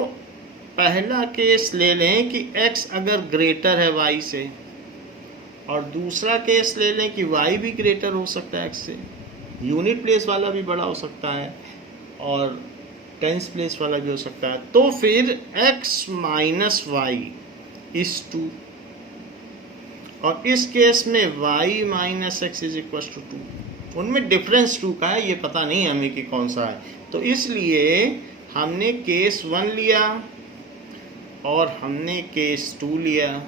पहला केस ले लें कि x अगर ग्रेटर है y से, और दूसरा केस ले लें कि y भी ग्रेटर हो सकता है x से। यूनिट प्लेस वाला भी बड़ा हो सकता है और टेंस प्लेस वाला भी हो सकता है। तो फिर x माइनस वाई इज 2, और इस केस में y minus x is equal to 2। उनमें डिफरेंस 2 का है, ये पता नहीं हमें कि कौन सा है। तो इसलिए हमने केस 1 लिया और हमने केस 2 लिया।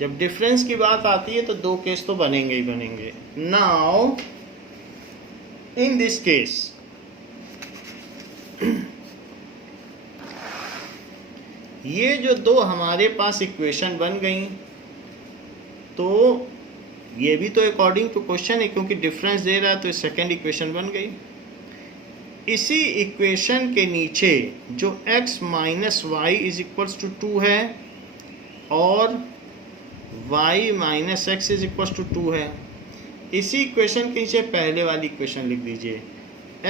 जब डिफरेंस की बात आती है तो 2 केस तो बनेंगे ही बनेंगे। नाउ इन दिस केस ये जो दो हमारे पास इक्वेशन बन गई, तो ये भी तो अकॉर्डिंग टू क्वेश्चन है, क्योंकि डिफरेंस दे रहा है तो सेकंड इक्वेशन बन गई। इसी इक्वेशन के नीचे जो x minus Y is equals to 2 है और y minus x is equals to 2 है, इसी इक्वेशन के नीचे पहले वाली इक्वेशन लिख दीजिए,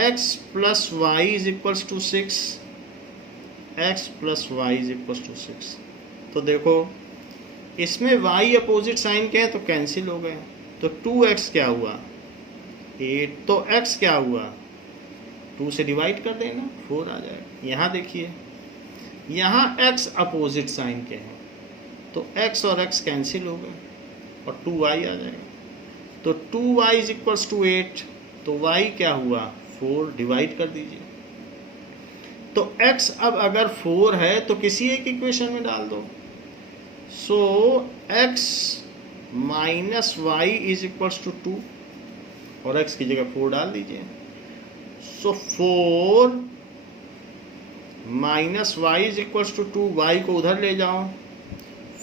x plus Y is equals to 6, x plus Y is equals to 6। तो देखो इसमें y अपोजिट साइन के हैं तो कैंसिल हो गए, तो 2x क्या हुआ 8, तो x क्या हुआ 2 से डिवाइड कर देना 4 आ जाएगा। यहाँ देखिए यहाँ x अपोजिट साइन के हैं तो x और x कैंसिल हो गए और 2y आ जाएगा, तो 2y इज इक्वल्स टू 8, तो y क्या हुआ 4, डिवाइड कर दीजिए। तो x अब अगर 4 है तो किसी एक इक्वेशन में डाल दो, so x minus Y is equals to 2 और x की जगह 4 डाल दीजिए। सो 4 minus Y is equals to 2, y को उधर ले जाओ,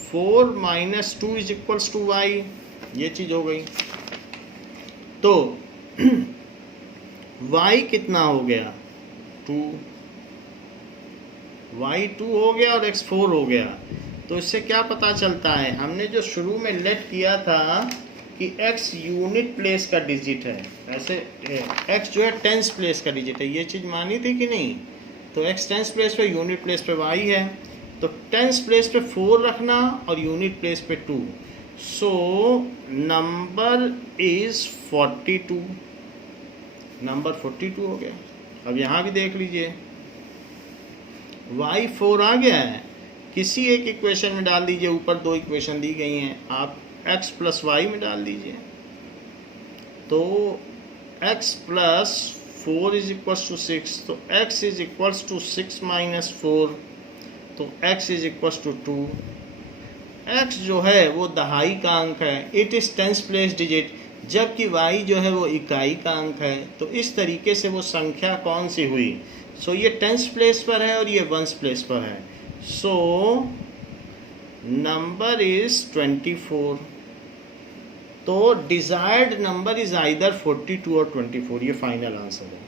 4 minus 2 is equals to y, ये चीज हो गई। तो y कितना हो गया 2, y 2 हो गया और x 4 हो गया। तो इससे क्या पता चलता है, हमने जो शुरू में लेट किया था कि x यूनिट प्लेस का डिजिट है, ऐसे x जो है टेंस प्लेस का डिजिट है, ये चीज़ मानी थी कि नहीं। तो x टेंस प्लेस पे, यूनिट प्लेस पे y है, तो टेंस प्लेस पे 4 रखना और यूनिट प्लेस पे 2, सो नंबर इज 42, नंबर 42 हो गया। अब यहाँ भी देख लीजिए y 4 आ गया है, किसी एक इक्वेशन में डाल दीजिए, ऊपर 2 इक्वेशन दी गई हैं, आप x प्लस वाई में डाल दीजिए, तो x plus 4 is equals to 6, तो x is equals to 6 minus 4, तो x is equals to 2। x जो है वो दहाई का अंक है, it is tens place digit, जबकि y जो है वो इकाई का अंक है। तो इस तरीके से वो संख्या कौन सी हुई, सो ये टेंस प्लेस पर है और ये वंस प्लेस पर है, सो नंबर इज 24। तो डिजायर्ड नंबर इज आइदर 42 और 24, ये फाइनल आंसर है।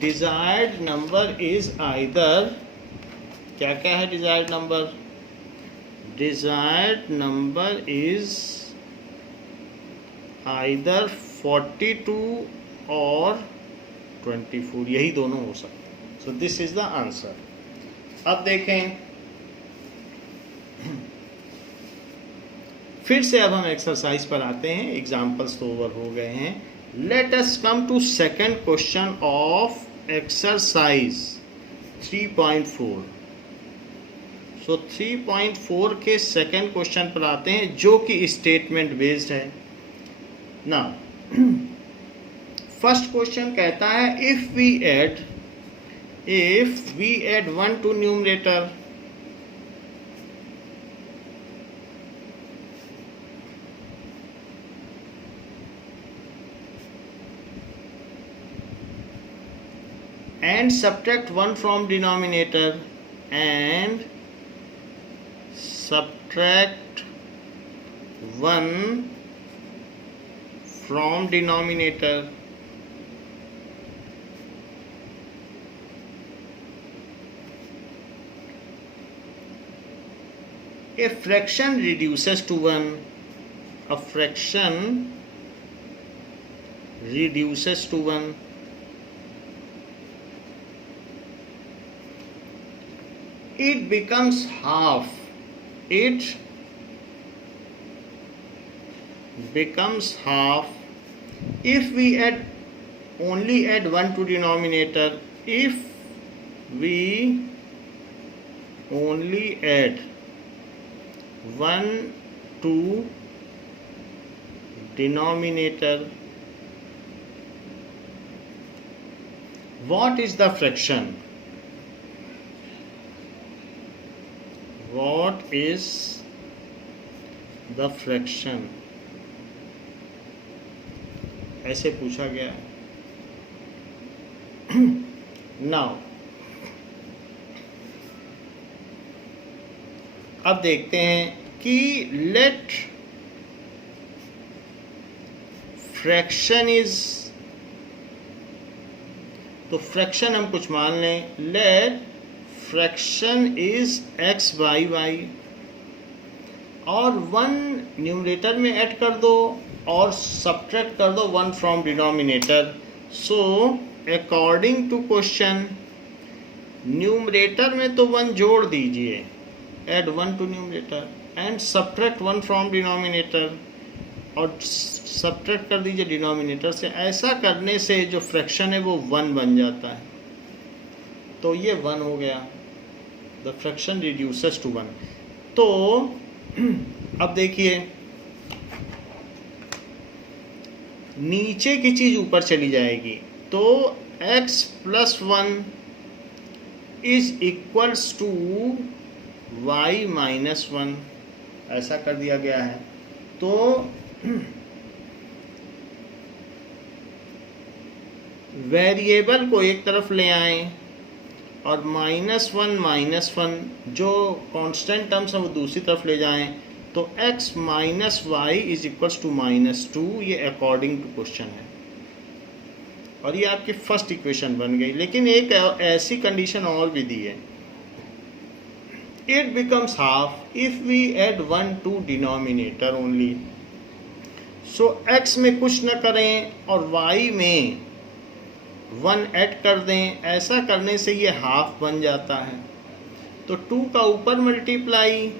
डिजायर्ड नंबर इज आइदर, क्या क्या है desired number, desired number is either 42 और 24, यही दोनों हो सकते हैं। सो दिस इज द आंसर। अब देखें फिर से, अब हम एक्सरसाइज पर आते हैं, एग्जाम्पल्स तो ओवर हो गए हैं। Let us come to second question of exercise 3.4। So 3.4 के सेकंड क्वेश्चन पर आते हैं, जो कि स्टेटमेंट बेस्ड है ना। फर्स्ट क्वेश्चन कहता है if we add 1 to numerator, and subtract 1 from denominator, and subtract 1 from denominator, a fraction reduces to 1, a fraction reduces to 1, it becomes half, it becomes half if we only add 1 to denominator, if we only add 1 to denominator. What is the fraction? What is the fraction? ऐसे पूछा गया। Now अब देखते हैं कि let fraction is, तो fraction हम कुछ मान लें, let fraction is x by y, और 1 न्यूमरेटर में ऐड कर दो और सब्ट्रैक्ट कर दो 1 from denominator. So according to question, numerator में तो 1 जोड़ दीजिए, add 1 to numerator and subtract 1 from denominator, और सब्ट्रैक्ट कर दीजिए डिनोमिनेटर से। ऐसा करने से जो फ्रैक्शन है वो 1 बन जाता है, तो ये 1 हो गया, द फ्रैक्शन रिड्यूसेस टू 1। तो अब देखिए, नीचे की चीज ऊपर चली जाएगी, तो x plus 1 is equals to y minus 1, ऐसा कर दिया गया है। तो वेरिएबल को एक तरफ ले आएं और -1 जो कांस्टेंट टर्म्स हैं वो दूसरी तरफ ले जाएं, तो x minus Y is equals to -2, ये अकॉर्डिंग टू क्वेश्चन है, और ये आपकी फर्स्ट इक्वेशन बन गई। लेकिन एक ऐसी कंडीशन और भी दी है, it becomes half if we add 1 to denominator only. So x में कुछ न करें और y में 1 ऐड कर दें, ऐसा करने से ये हाफ बन जाता है। तो 2 का ऊपर मल्टीप्लाई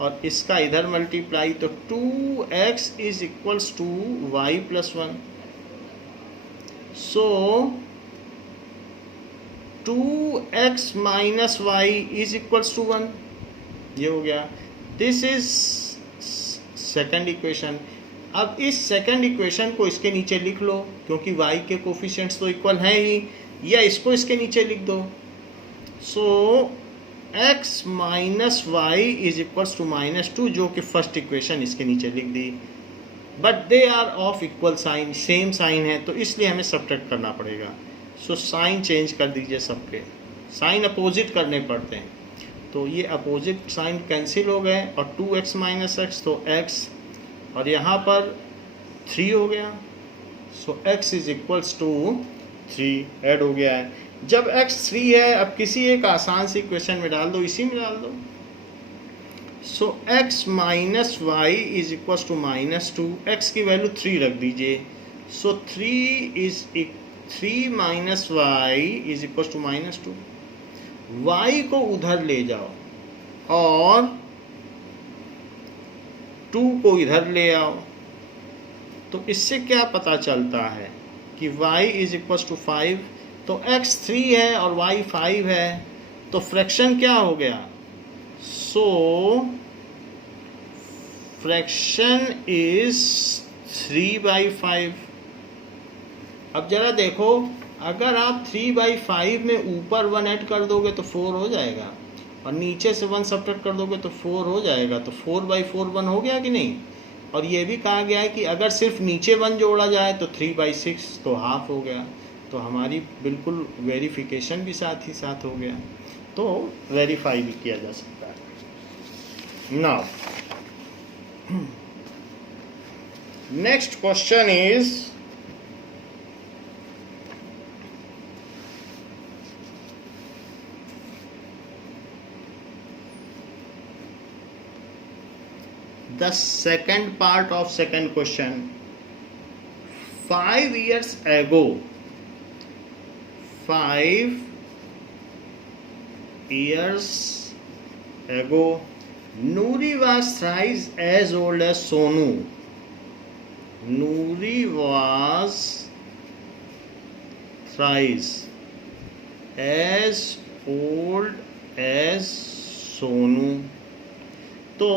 और इसका इधर मल्टीप्लाई, तो 2x is equals to y plus 1। So 2x minus Y is equals to 1, ये हो गया। This is second equation. अब इस सेकंड इक्वेशन को इसके नीचे लिख लो, क्योंकि y के कोफिशिएंट्स तो इक्वल हैं ही, या इसको इसके नीचे लिख दो। So x minus Y is equals to -2, जो कि फर्स्ट इक्वेशन इसके नीचे लिख दी। But they are of equal sign, same sign है, तो इसलिए हमें सब्ट्रैक्ट करना पड़ेगा। सो साइन चेंज कर दीजिए, सबके साइन अपोजिट करने पड़ते हैं, तो ये अपोजिट साइन कैंसिल हो गए, और 2x माइनस x, तो x, और यहाँ पर 3 हो गया। So x is equals to 3 add हो गया है। जब x 3 है, अब किसी एक आसान सी इक्वेशन में डाल दो, इसी में डाल दो। So x minus Y is equals to -2, x की वैल्यू 3 रख दीजिए। So 3 minus Y is equals to -2। y को उधर ले जाओ और 2 को इधर ले आओ, तो इससे क्या पता चलता है कि y इज इक्वल्स टू 5। तो x 3 है और y 5 है, तो फ्रैक्शन क्या हो गया? सो फ्रैक्शन इज 3/5। अब जरा देखो, अगर आप 3/5 में ऊपर 1 ऐड कर दोगे तो 4 हो जाएगा, और नीचे से 1 सब्ट्रैक्ट कर दोगे तो 4 हो जाएगा। तो 4/4 1 हो गया कि नहीं? और ये भी कहा गया है कि अगर सिर्फ नीचे 1 जोड़ा जाए तो 3/6, तो हाफ हो गया। तो हमारी बिल्कुल वेरिफिकेशन भी साथ ही साथ हो गया, तो वेरीफाई भी किया जा सकता है। Now next question is the second part of second question. 5 years ago, 5 years ago, Noori was thrice as old as Sonu. Noori was thrice as old as Sonu. तो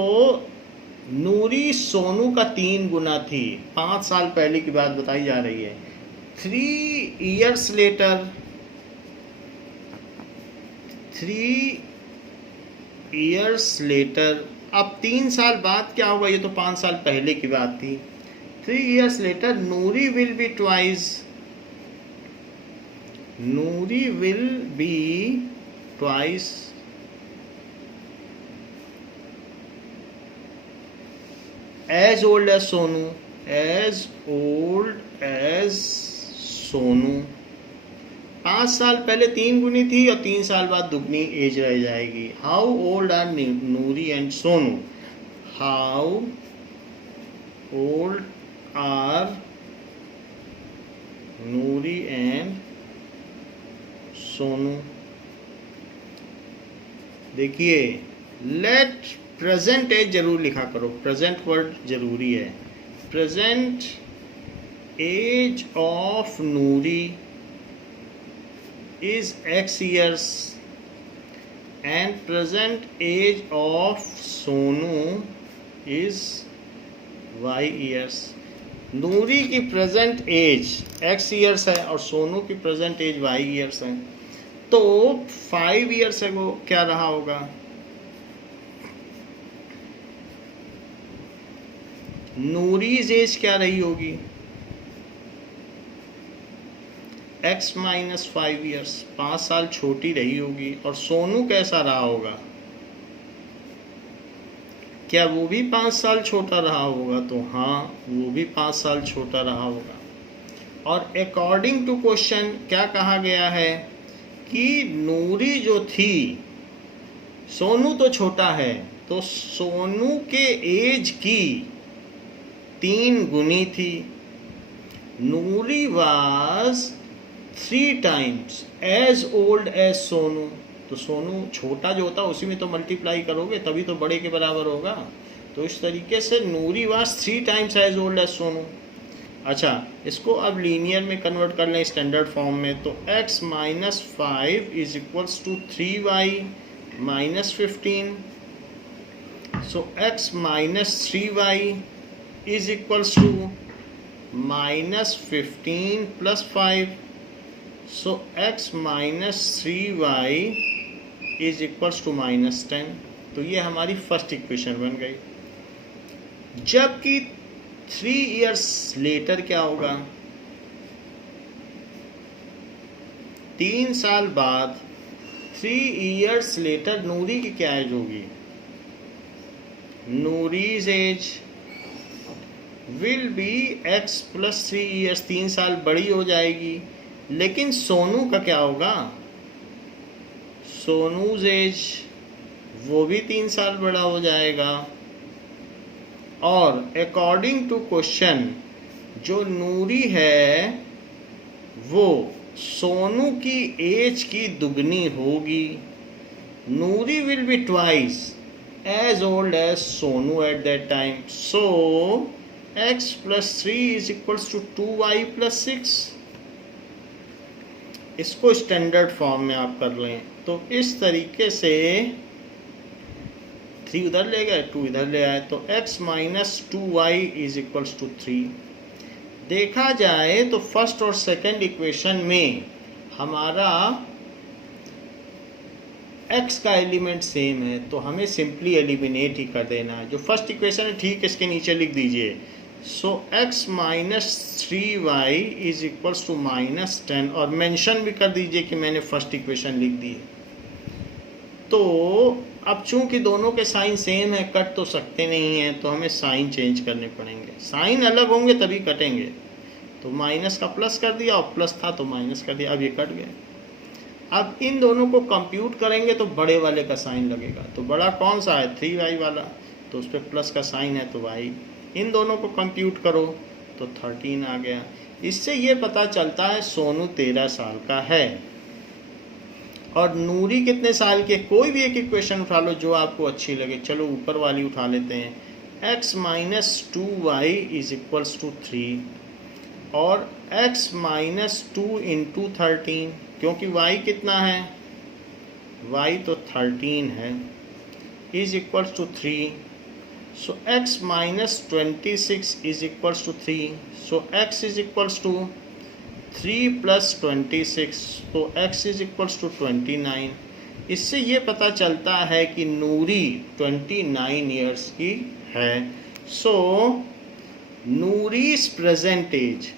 नूरी सोनू का 3 गुना थी। 5 साल पहले की बात बताई जा रही है। 3 years later, 3 years later, अब 3 साल बाद क्या होगा? ये तो 5 साल पहले की बात थी। 3 years later, Noori will be twice, Noori will be twice as old as Sonu, as old as Sonu. 5 साल पहले 3 गुनी थी और 3 साल बाद दुगनी एज रह जाएगी। How old are Noori and Sonu, how old are Noori and Sonu. देखिए, लेट प्रेजेंट एज जरूर लिखा करो, प्रेजेंट वर्ड जरूरी है। Present age of Noori is x years and present age of Sonu is y years। नूरी की प्रेजेंट एज x years है और सोनू की प्रेजेंट एज y years है। तो 5 years अगो क्या रहा होगा? नूरीज एज क्या रही होगी? x माइनस 5 ईयर्स, 5 साल छोटी रही होगी। और सोनू कैसा रहा होगा? क्या वो भी 5 साल छोटा रहा होगा? तो हाँ, वो भी 5 साल छोटा रहा होगा। और अकॉर्डिंग टू क्वेश्चन क्या कहा गया है कि नूरी जो थी, सोनू तो छोटा है, तो सोनू के एज की 3 गुनी थी। Noori was 3 times as old as Sonu. तो सोनू छोटा जो होता है उसी में तो मल्टीप्लाई करोगे तभी तो बड़े के बराबर होगा। तो इस तरीके से Noori was 3 times as old as Sonu. अच्छा, इसको अब लीनियर में कन्वर्ट कर लें स्टैंडर्ड फॉर्म में। तो x minus 5 is equals to 3y minus 15। So x minus 3y is equals to minus 15 plus 5। So x minus 3y is equals to minus 10। तो ये हमारी फर्स्ट इक्वेशन बन गई। जबकि 3 years लेटर क्या होगा? 3 साल बाद 3 years लेटर नूरी की क्या एज होगी? Noori's age will be x plus 3 years, 3 साल बड़ी हो जाएगी। लेकिन सोनू का क्या होगा? सोनूज एज वो भी 3 साल बड़ा हो जाएगा। और अकॉर्डिंग टू क्वेश्चन जो नूरी है वो सोनू की एज की दुगनी होगी। Noori will be twice as old as Sonu at that time. So x plus 3 is equals to 2y plus 6। इसको स्टैंडर्ड फॉर्म में आप कर लें तो इस तरीके से 3 उधर ले गए, 2 इधर ले आए, तो x minus 2y is equals to 3। देखा जाए तो फर्स्ट और सेकंड इक्वेशन में हमारा x का एलिमेंट सेम है, तो हमें सिंपली एलिमिनेट ही कर देना है। जो फर्स्ट इक्वेशन है ठीक इसके नीचे लिख दीजिए। So x minus 3y is equals to minus 10, और मेंशन भी कर दीजिए कि मैंने फर्स्ट इक्वेशन लिख दी है। तो अब चूंकि दोनों के साइन सेम है, कट तो सकते नहीं हैं, तो हमें साइन चेंज करने पड़ेंगे। साइन अलग होंगे तभी कटेंगे। तो माइनस का प्लस कर दिया और प्लस था तो माइनस कर दिया, अब ये कट गए। अब इन दोनों को कंप्यूट करेंगे तो बड़े वाले का साइन लगेगा। तो बड़ा कौन सा है? 3y वाला, तो उस पर प्लस का साइन है तो y। इन दोनों को कंप्यूट करो तो 13 आ गया। इससे ये पता चलता है सोनू 13 साल का है। और नूरी कितने साल के? कोई भी एक इक्वेशन उठा लो जो आपको अच्छी लगे। चलो ऊपर वाली उठा लेते हैं। x minus 2y is equals to 3 और x माइनस 2 इंटू 13, क्योंकि y कितना है? y तो 13 है, is equals to 3। So x minus 26 is equals to 3. So x is equals to 3 plus 26. तो x is equals to 29. इससे ये पता चलता है कि नूरी 29 years की है। So नूरी's present age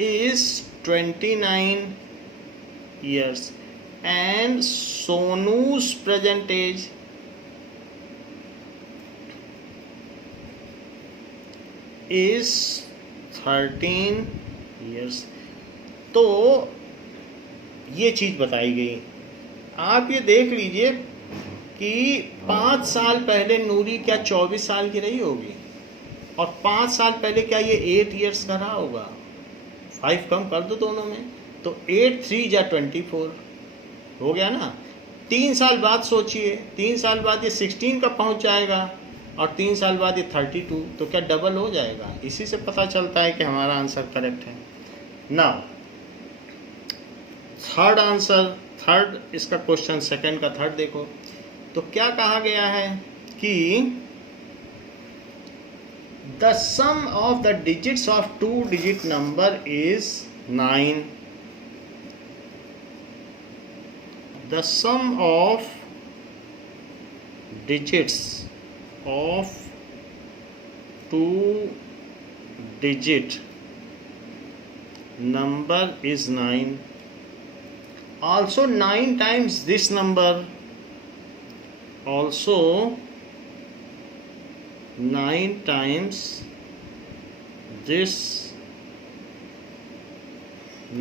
is 29 years. and Sonu's present age is 13 years। तो ये चीज बताई गई। आप ये देख लीजिए कि 5 साल पहले नूरी क्या 24 साल की रही होगी, और 5 साल पहले क्या ये 8 ईयर्स का रहा होगा। 5 कम कर दो दोनों में, तो 8 3 जा 24 हो गया ना। 3 साल बाद सोचिए, 3 साल बाद ये 16 का पहुंच जाएगा, और 3 साल बाद ये 32, तो क्या डबल हो जाएगा। इसी से पता चलता है कि हमारा आंसर करेक्ट है ना। थर्ड आंसर, थर्ड इसका क्वेश्चन, सेकंड का थर्ड देखो तो क्या कहा गया है कि the sum of the digits of 2 digit number is 9। The sum of digits of 2 digit number is 9. Also 9 times this number, also 9 times this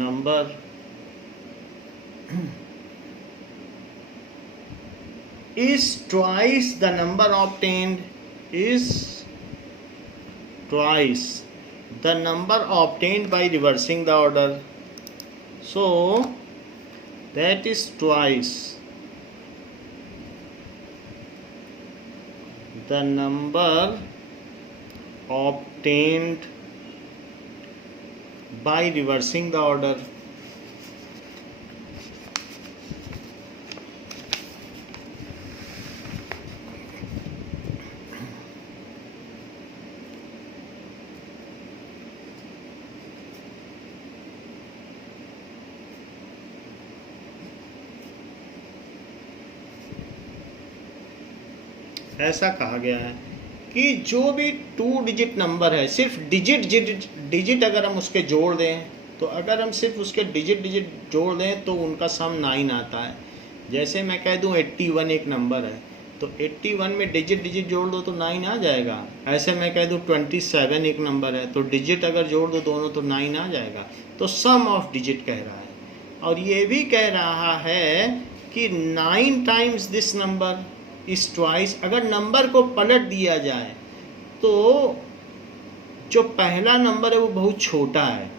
number is twice the number obtained, is twice the number obtained by reversing the order. So that is twice the number obtained by reversing the order. ऐसा कहा गया है कि जो भी 2 digit number है, सिर्फ digit अगर हम उसके जोड़ दें, तो अगर हम सिर्फ उसके डिजिट जोड़ दें तो उनका सम 9 आता है। जैसे मैं कह दूं 81 एक नंबर है, तो 81 में डिजिट जोड़ दो तो 9 आ जाएगा। ऐसे मैं कह दूं 27 एक नंबर है, तो डिजिट अगर जोड़ दो दोनों तो 9 आ जाएगा। तो सम ऑफ डिजिट कह रहा है, और ये भी कह रहा है कि 9 times this number is twice. अगर नंबर को पलट दिया जाए तो जो पहला नंबर है वो बहुत छोटा है,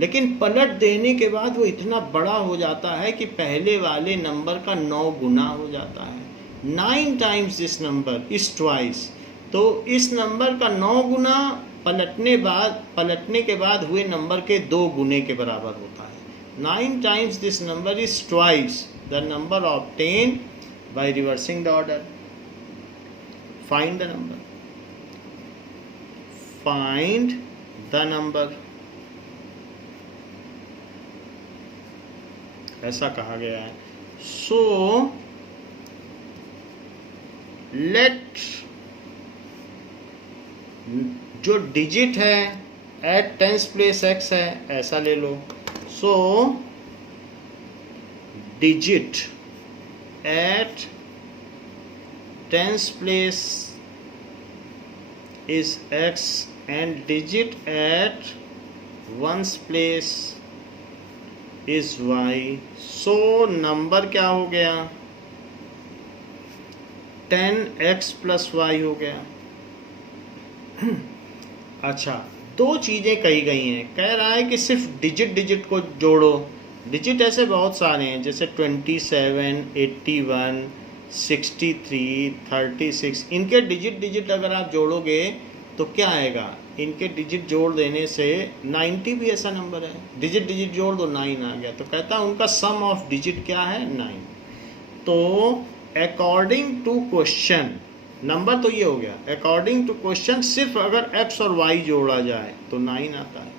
लेकिन पलट देने के बाद वो इतना बड़ा हो जाता है कि पहले वाले नंबर का 9 गुना हो जाता है। 9 times this number is twice, तो इस नंबर का 9 गुना पलटने के बाद हुए नंबर के 2 गुने के बराबर होता है। 9 times this number is twice the number obtained by reversing the order. Find the number. Find the number. ऐसा कहा गया है। So let जो डिजिट है at tens place x है, ऐसा ले लो। So digit at tens place is x and digit at ones place is y. So number क्या हो गया, 10x plus y हो गया। अच्छा, 2 चीज़ें कही गई हैं। कह रहा है कि सिर्फ डिजिट को जोड़ो। डिजिट ऐसे बहुत सारे हैं, जैसे 27, 81, 63, 36। इनके डिजिट अगर आप जोड़ोगे तो क्या आएगा, इनके डिजिट जोड़ देने से 90 भी ऐसा नंबर है। डिजिट जोड़ दो 9 आ गया। तो कहता है उनका सम ऑफ डिजिट क्या है, 9। तो अकॉर्डिंग टू क्वेश्चन, नंबर तो ये हो गया। अकॉर्डिंग टू क्वेश्चन सिर्फ अगर x और y जोड़ा जाए तो 9 आता है।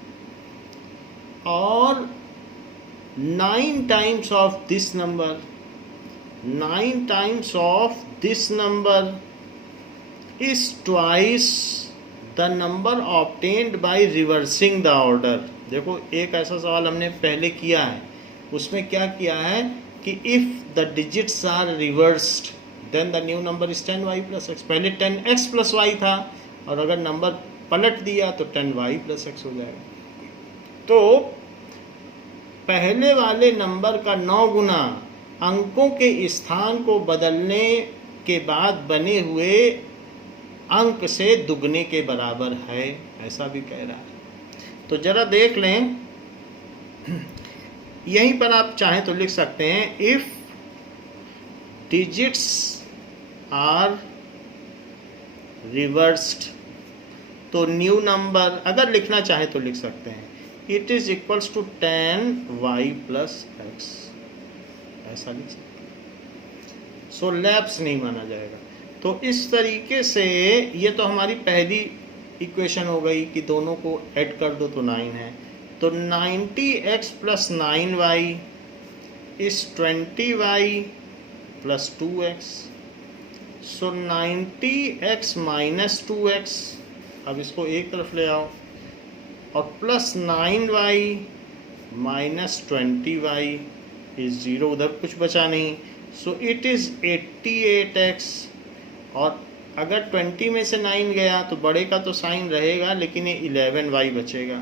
और 9 times of this number, 9 times of this number is twice the number obtained by reversing the order. देखो, एक ऐसा सवाल हमने पहले किया है, उसमें क्या किया है कि if the digits are reversed then the new number is 10y plus x. पहले 10x प्लस वाई था और अगर नंबर पलट दिया तो 10y प्लस एक्स हो जाएगा। तो पहले वाले नंबर का 9 गुना अंकों के स्थान को बदलने के बाद बने हुए अंक से दुगने के बराबर है, ऐसा भी कह रहा है। तो जरा देख लें, यहीं पर आप चाहें तो लिख सकते हैं इफ डिजिट्स आर रिवर्स्ड, तो न्यू नंबर अगर लिखना चाहे तो लिख सकते हैं it is equals to 10y plus x, ऐसा लिख सकते हैं। सो लैप्स नहीं माना जाएगा। तो इस तरीके से ये तो हमारी पहली इक्वेशन हो गई कि दोनों को ऐड कर दो तो 9 है। तो 90x plus 9y is 20y plus 2x। So 90x minus 2x, अब इसको एक तरफ ले आओ, और plus 9y minus 20y is 0, उधर कुछ बचा नहीं। सो इट इज़ 88x, और अगर 20 में से 9 गया तो बड़े का तो साइन रहेगा लेकिन ये 11y बचेगा।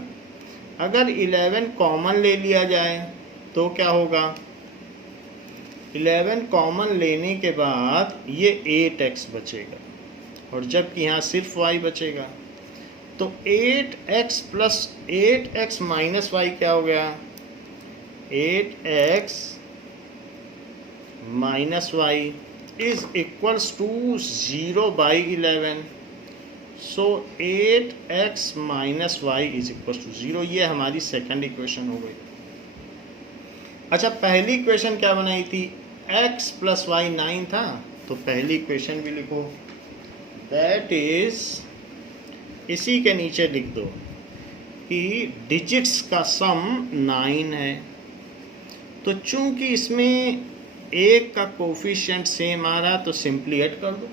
अगर 11 कॉमन ले लिया जाए तो क्या होगा, 11 कॉमन लेने के बाद ये 8x बचेगा, और जबकि यहाँ सिर्फ y बचेगा। तो 8x plus 8x minus y क्या हो गया, 8x minus y is equals to 0 by 11. So 8x minus y is equals to 0। ये हमारी सेकंड इक्वेशन हो गई। अच्छा, पहली इक्वेशन क्या बनाई थी, x प्लस वाई 9 था, तो पहली इक्वेशन भी लिखो, दैट इज, इसी के नीचे लिख दो कि डिजिट्स का सम 9 है। तो चूंकि इसमें एक का कोफिशिएंट सेम आ रहा तो सिंपली ऐड कर दो,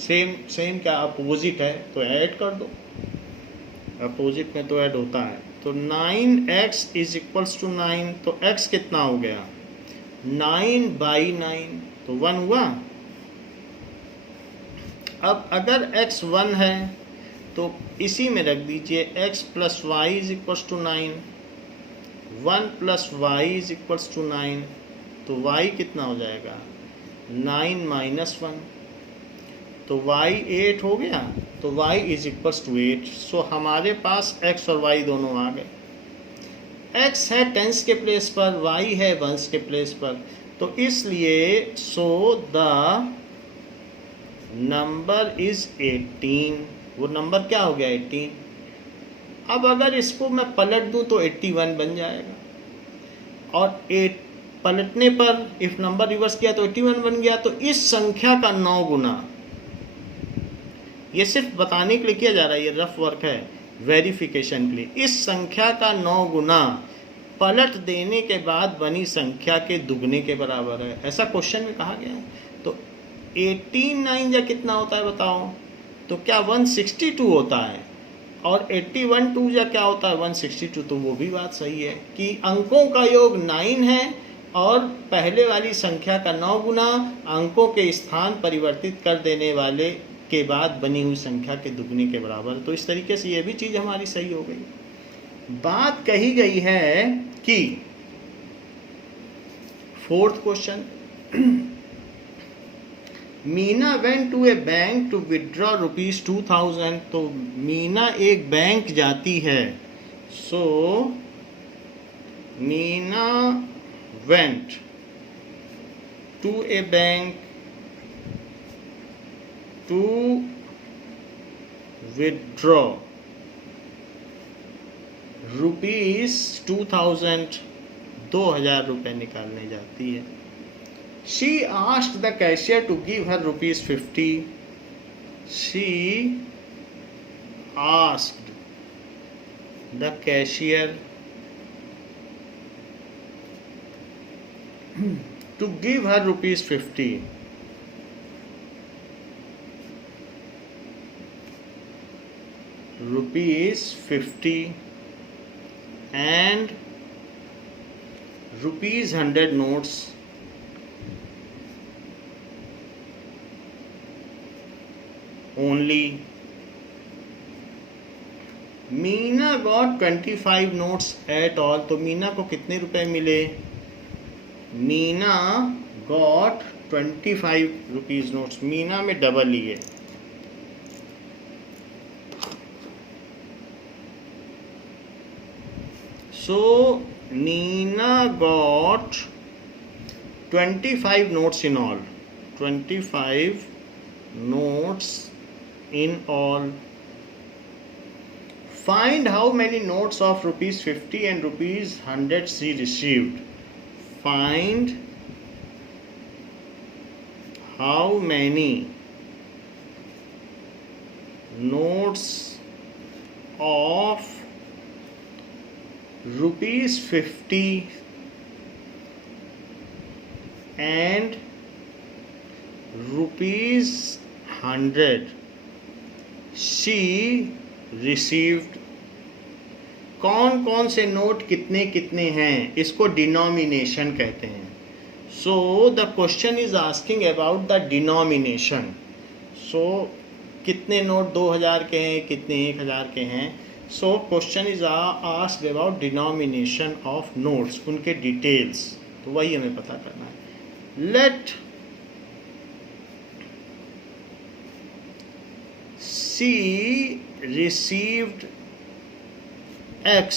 सेम क्या अपोजिट है तो ऐड कर दो, अपोजिट में तो ऐड होता है। तो 9x इज इक्वल्स टू 9, तो x कितना हो गया, 9 बाई 9, तो 1 हुआ। अब अगर x 1 है तो इसी में रख दीजिए x plus Y is equals to 9, 1 plus Y is equals to 9, तो y कितना हो जाएगा, 9 माइनस 1, तो y 8 हो गया, तो y इज इक्वल्स टू 8। सो हमारे पास x और y दोनों आ गए। x है टेंस के प्लेस पर, y है वंस के प्लेस पर, तो इसलिए सो द नंबर इज 18। वो नंबर क्या हो गया, 18। अब अगर इसको मैं पलट दूं तो 81 बन जाएगा, और 8 पलटने पर इफ नंबर रिवर्स किया तो 81 बन गया। तो इस संख्या का 9 गुना, ये सिर्फ बताने के लिए किया जा रहा है, ये रफ वर्क है वेरिफिकेशन के लिए। इस संख्या का 9 गुना पलट देने के बाद बनी संख्या के दुगने के बराबर है, ऐसा क्वेश्चन में कहा गया है। तो 18 9 या कितना होता है बताओ, तो क्या 162 होता है, और 81 2 या क्या होता है 162, तो वो भी बात सही है कि अंकों का योग 9 है और पहले वाली संख्या का 9 गुना अंकों के स्थान परिवर्तित कर देने वाले के बाद बनी हुई संख्या के दुगने के बराबर। तो इस तरीके से ये भी चीज़ हमारी सही हो गई। बात कही गई है कि fourth question, Meena went to a bank to withdraw rupees 2000। तो मीना एक बैंक जाती है, सो Meena went to a bank to withdraw rupees 2000, 2000 रुपये निकालने जाती है। She asked the cashier to give her rupees 50. She asked the cashier to give her rupees 50. Rupees 50 and rupees 100 notes only. Meena got 25 notes at all, तो मीना को कितने रुपए मिले? Meena got 25 rupees notes, Meena में डबल लिए। सो Neena got 25 notes in all, 25 notes in all. Find how many notes of rupees 50 and rupees 100 she received. Find how many notes of rupees 50 and rupees 100 she received. कौन कौन से note कितने कितने हैं, इसको denomination कहते हैं. So the question is asking about the denomination. So कितने नोट 2000 के हैं, कितने 1000 के हैं. So question is asked about denomination of notes, उनके डिटेल्स, तो वही हमें पता करना है. Let she received X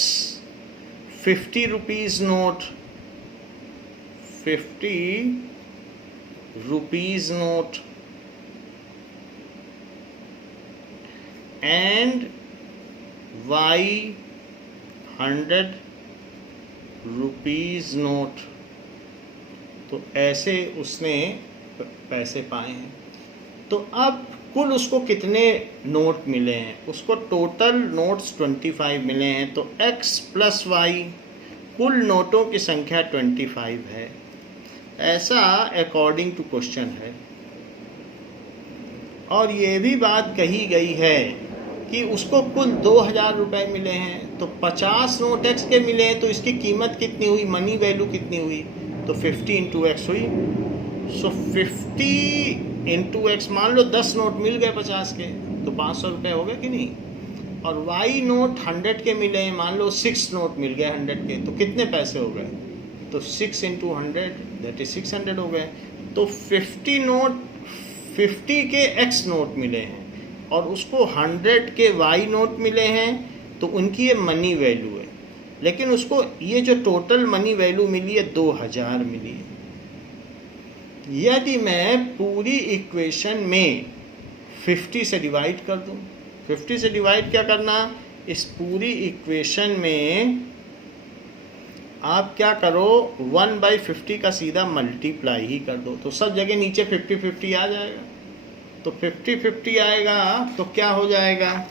50 rupees note, 50 rupees note, and Y 100 rupees note. तो ऐसे उसने पैसे पाए हैं. तो अब कुल उसको कितने नोट मिले हैं, उसको टोटल नोट्स 25 मिले हैं. तो x प्लस वाई, कुल नोटों की संख्या 25 है, ऐसा अकॉर्डिंग टू क्वेश्चन है. और ये भी बात कही गई है कि उसको कुल 2000 रुपये मिले हैं. तो 50 नोट x के मिले हैं, तो इसकी कीमत कितनी हुई, मनी वैल्यू कितनी हुई, तो 50 इंटू एक्स हुई. सो 50 इंटू एक्स, मान लो 10 नोट मिल गए 50 के, तो 500 रुपये हो गए कि नहीं. और वाई नोट 100 के मिले हैं, मान लो 6 नोट मिल गए 100 के, तो कितने पैसे हो गए, तो 6 इंटू 100 दैट इज 600 हो गए. तो 50 के एक्स नोट मिले हैं और उसको 100 के वाई नोट मिले हैं, तो उनकी ये मनी वैल्यू है. लेकिन उसको ये जो टोटल मनी वैल्यू मिली है 2000 मिली है. यदि मैं पूरी इक्वेशन में 50 से डिवाइड कर दूं, 50 से डिवाइड क्या करना, इस पूरी इक्वेशन में आप क्या करो, 1/50 का सीधा मल्टीप्लाई ही कर दो, तो सब जगह नीचे 50-50 आ जाएगा. तो 50-50 आएगा तो क्या हो जाएगा,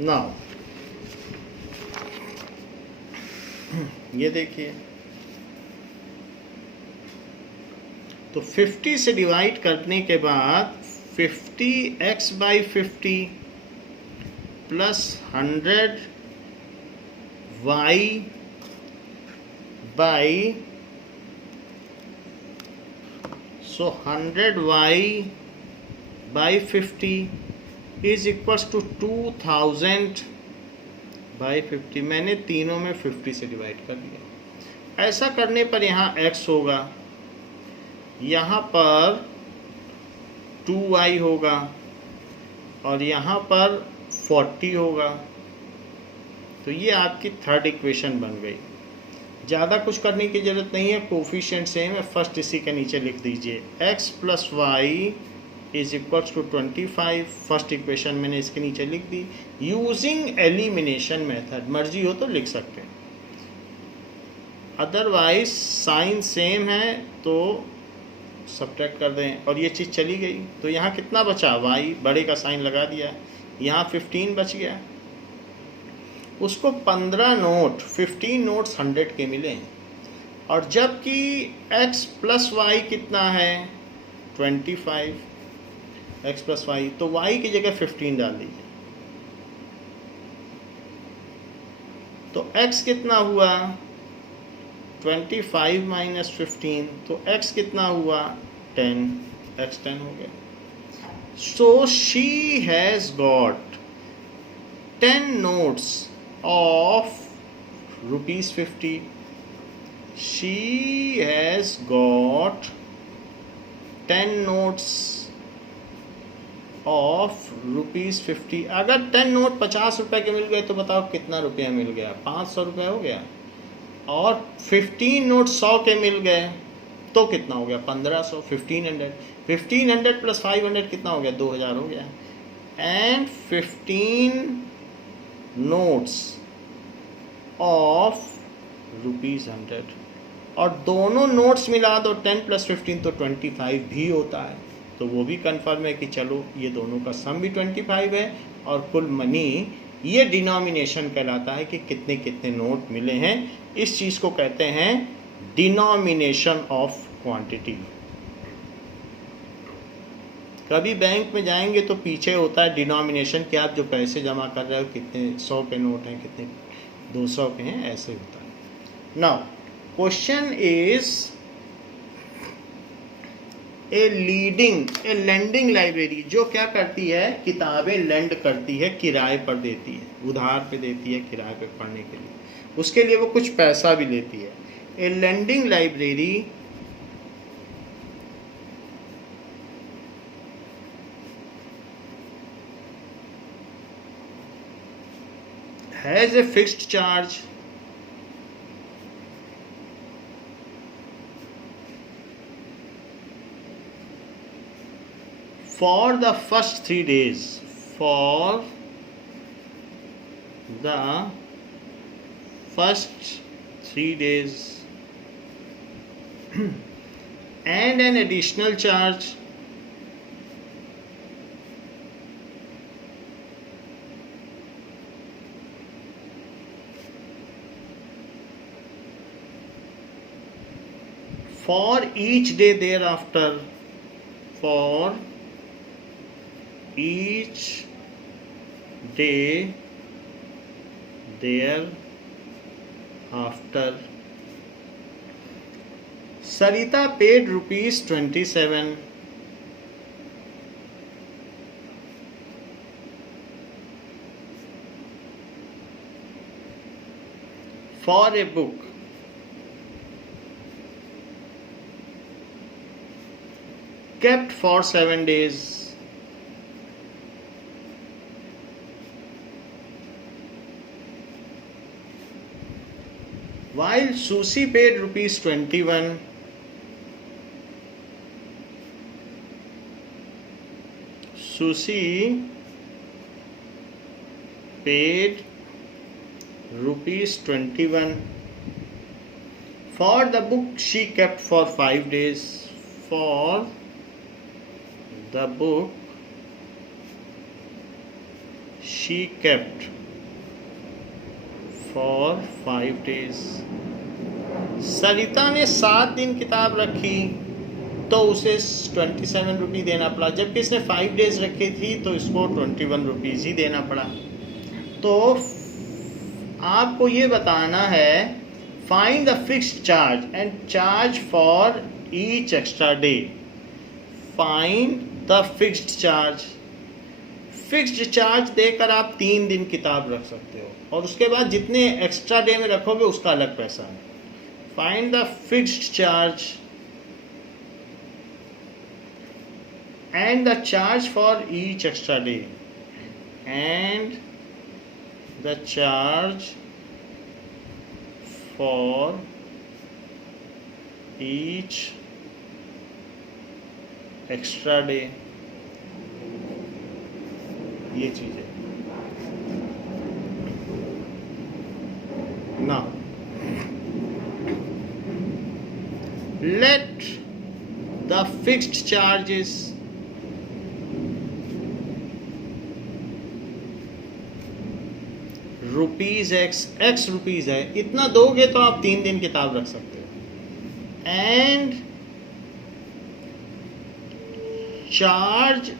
नाउ ये देखिए, तो 50 से डिवाइड करने के बाद 50x/50 plus 100y by, so 100y/50 is equals to 2000/50. मैंने तीनों में 50 से डिवाइड कर दिया. ऐसा करने पर यहाँ x होगा, यहाँ पर 2y होगा और यहाँ पर 40 होगा. तो ये आपकी थर्ड इक्वेशन बन गई. ज़्यादा कुछ करने की ज़रूरत नहीं है, कोफिशिएंट सेम है, फर्स्ट इसी के नीचे लिख दीजिए. x plus Y is equals to 25. First equation मैंने इसके नीचे लिख दी यूजिंग एलिमिनेशन मेथड. मर्जी हो तो लिख सकते हैं, अदरवाइज साइन सेम है तो सब्ट्रैक्ट कर दें. और ये चीज़ चली गई, तो यहाँ कितना बचा, y बड़े का साइन लगा दिया, यहाँ 15 बच गया. उसको 15 नोट, 15 नोट्स 100 के मिले हैं. और जबकि x प्लस वाई कितना है, 25 x प्लस वाई, तो y की जगह 15 डाल दीजिए. तो x कितना हुआ, 25 माइनस 15, तो x कितना हुआ 10, x 10 हो गया. So she has got 10 notes of rupees 50. She has got 10 notes of rupees 50. अगर 10 नोट 50 रुपए के मिल गए तो बताओ कितना रुपया मिल गया? 500 रुपये हो गया. और 15 नोट 100 के मिल गए तो कितना हो गया? 1500. 1500 प्लस 500 कितना हो गया? 2000 हो गया. And 15 notes of rupees 100. और दोनों नोट्स मिला दो, 10 प्लस 15 तो 25 भी होता है. तो वो भी कंफर्म है कि चलो ये दोनों का सम भी 25 है. और कुल मनी, ये डिनोमिनेशन कहलाता है कि कितने कितने नोट मिले हैं. इस चीज़ को कहते हैं डिनोमिनेशन ऑफ क्वांटिटी. कभी बैंक में जाएंगे तो पीछे होता है डिनोमिनेशन कि आप जो पैसे जमा कर रहे हो कितने 100 के नोट हैं, कितने 200 के हैं, ऐसे होता है. Now question is a lending library जो क्या करती है? किताबें लेंड करती है, किराए पर देती है, उधार पे देती है किराए पे पढ़ने के लिए. उसके लिए वो कुछ पैसा भी लेती है. A lending library has a fixed charge for the first 3 days. For the first 3 days. And an additional charge for each day thereafter. For each day thereafter. Sarita paid rupees 27. For a book kept for 7 days. While Susie paid rupees 21. Susie paid rupees 21 for the book she kept for 5 days. For the book she kept for 5 days. सरिता ने 7 दिन किताब रखी तो उसे 27 रुपये देना पड़ा, जबकि इसने 5 डेज रखी थी तो इसको 21 रुपीज़ ही देना पड़ा. तो आपको ये बताना है find the fixed charge and charge for each extra day. Find the fixed charge. Fixed charge देकर आप 3 दिन किताब रख सकते हो और उसके बाद जितने एक्स्ट्रा डे में रखोगे उसका अलग पैसा है. Find the fixed charge and the charge for each extra day and the charge for each extra day. ये चीज है. Now let the fixed charges rupees x rupees है, इतना दोगे तो आप 3 दिन किताब रख सकते हो. And charge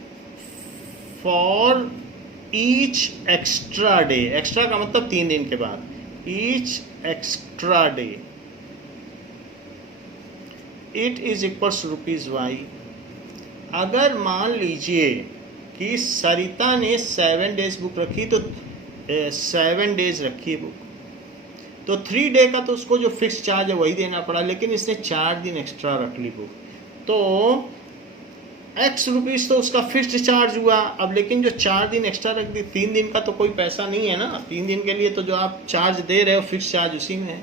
for each extra day. Extra का मतलब 3 दिन के बाद. Each extra day it is equals rupees y. अगर मान लीजिए कि सरिता ने 7 डेज बुक रखी, तो 7 डेज रखी बुक, तो 3 डे का तो उसको जो फिक्स चार्ज है वही देना पड़ा, लेकिन इसने 4 दिन एक्स्ट्रा रख ली बुक, तो एक्स रुपीज़ तो उसका फिक्स्ड चार्ज हुआ। अब लेकिन जो 4 दिन एक्स्ट्रा रख दी, 3 दिन का तो कोई पैसा नहीं है ना, 3 दिन के लिए तो जो आप चार्ज दे रहे हो फिक्स चार्ज उसी में है,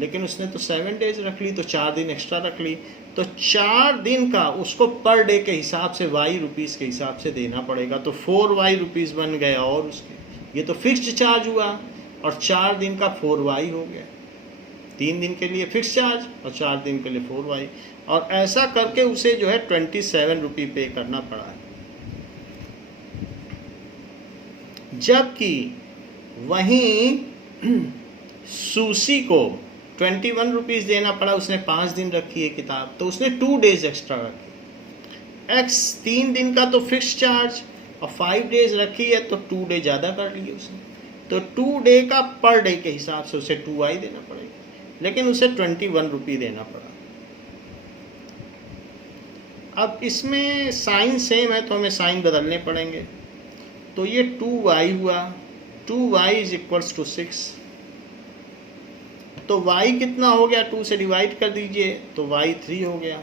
लेकिन उसने तो 7 डेज रख ली, तो 4 दिन एक्स्ट्रा रख ली, तो 4 दिन का उसको पर डे के हिसाब से वाई रुपीज़ के हिसाब से देना पड़ेगा, तो 4 वाई रुपीज़ बन गया, और उसके ये तो फिक्स्ड चार्ज हुआ, और 4 दिन का 4 वाई हो गया, 3 दिन के लिए फिक्स चार्ज और 4 दिन के लिए 4 वाई, और ऐसा करके उसे जो है 27 रुपये पे करना पड़ा है। जबकि वहीं सुशी को 21 रुपीज़ देना पड़ा, उसने 5 दिन रखी है किताब, तो उसने 2 डेज एक्स्ट्रा रखी। एक्स 3 दिन का तो फिक्स चार्ज और 5 डेज रखी है, तो 2 डे ज़्यादा कर लिए उसने, तो 2 डे का पर डे के हिसाब से उसे 2 वाई देना पड़ेगा, लेकिन उसे 21 रुपये देना पड़ा। अब इसमें साइन सेम है, तो हमें साइन बदलने पड़ेंगे, तो ये 2 वाई हुआ, 2 वाई इज इक्वल्स टू 6, तो y कितना हो गया, 2 से डिवाइड कर दीजिए, तो y 3 हो गया,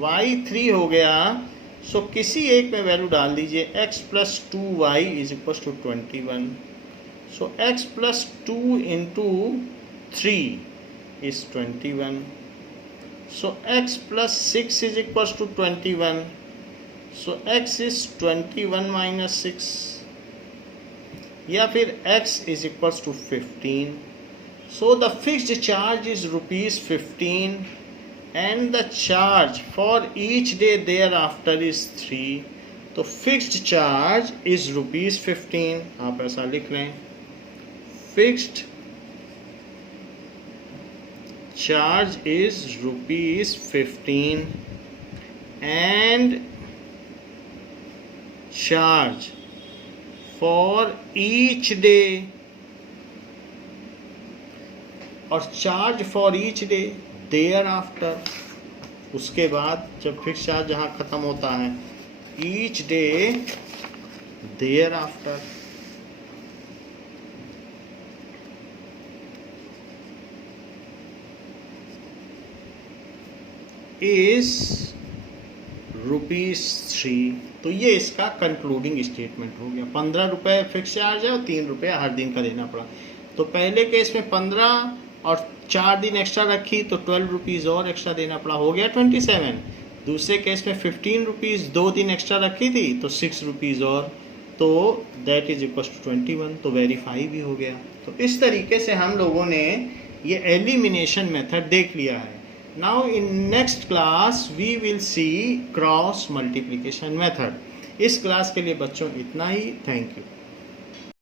y 3 हो गया, सो किसी एक में वैल्यू डाल दीजिए, x plus 2y is equal to 21, so x plus 2 into 3 is 21, so x plus 6 is equal to 21, so x is 21 minus 6, या फिर x is equal to 15. So the fixed charge is rupees 15 and the charge for each day thereafter is 3. तो fixed charge is rupees 15, आप ऐसा लिख लें, fixed charge is rupees 15 and charge for each day, और charge for each day thereafter, उसके बाद जब fix charge जहाँ ख़त्म होता है, each day thereafter, is ₹3. तो ये इसका कंक्लूडिंग स्टेटमेंट हो गया। 15 रुपये फिक्स चार्ज है और 3 रुपये हर दिन का देना पड़ा। तो पहले केस में 15 और 4 दिन एक्स्ट्रा रखी, तो 12 रुपीज़ और एक्स्ट्रा देना पड़ा, हो गया 27। दूसरे केस में 15 रुपीज़ 2 दिन एक्स्ट्रा रखी थी, तो 6 रुपीज़ और, तो दैट इज इक्वल टू 21, तो वेरीफाई भी हो गया। तो इस तरीके से हम लोगों ने ये एलिमिनेशन मेथड देख लिया है। Now in next class we will see cross multiplication method. इस क्लास के लिए बच्चों इतना ही। Thank you.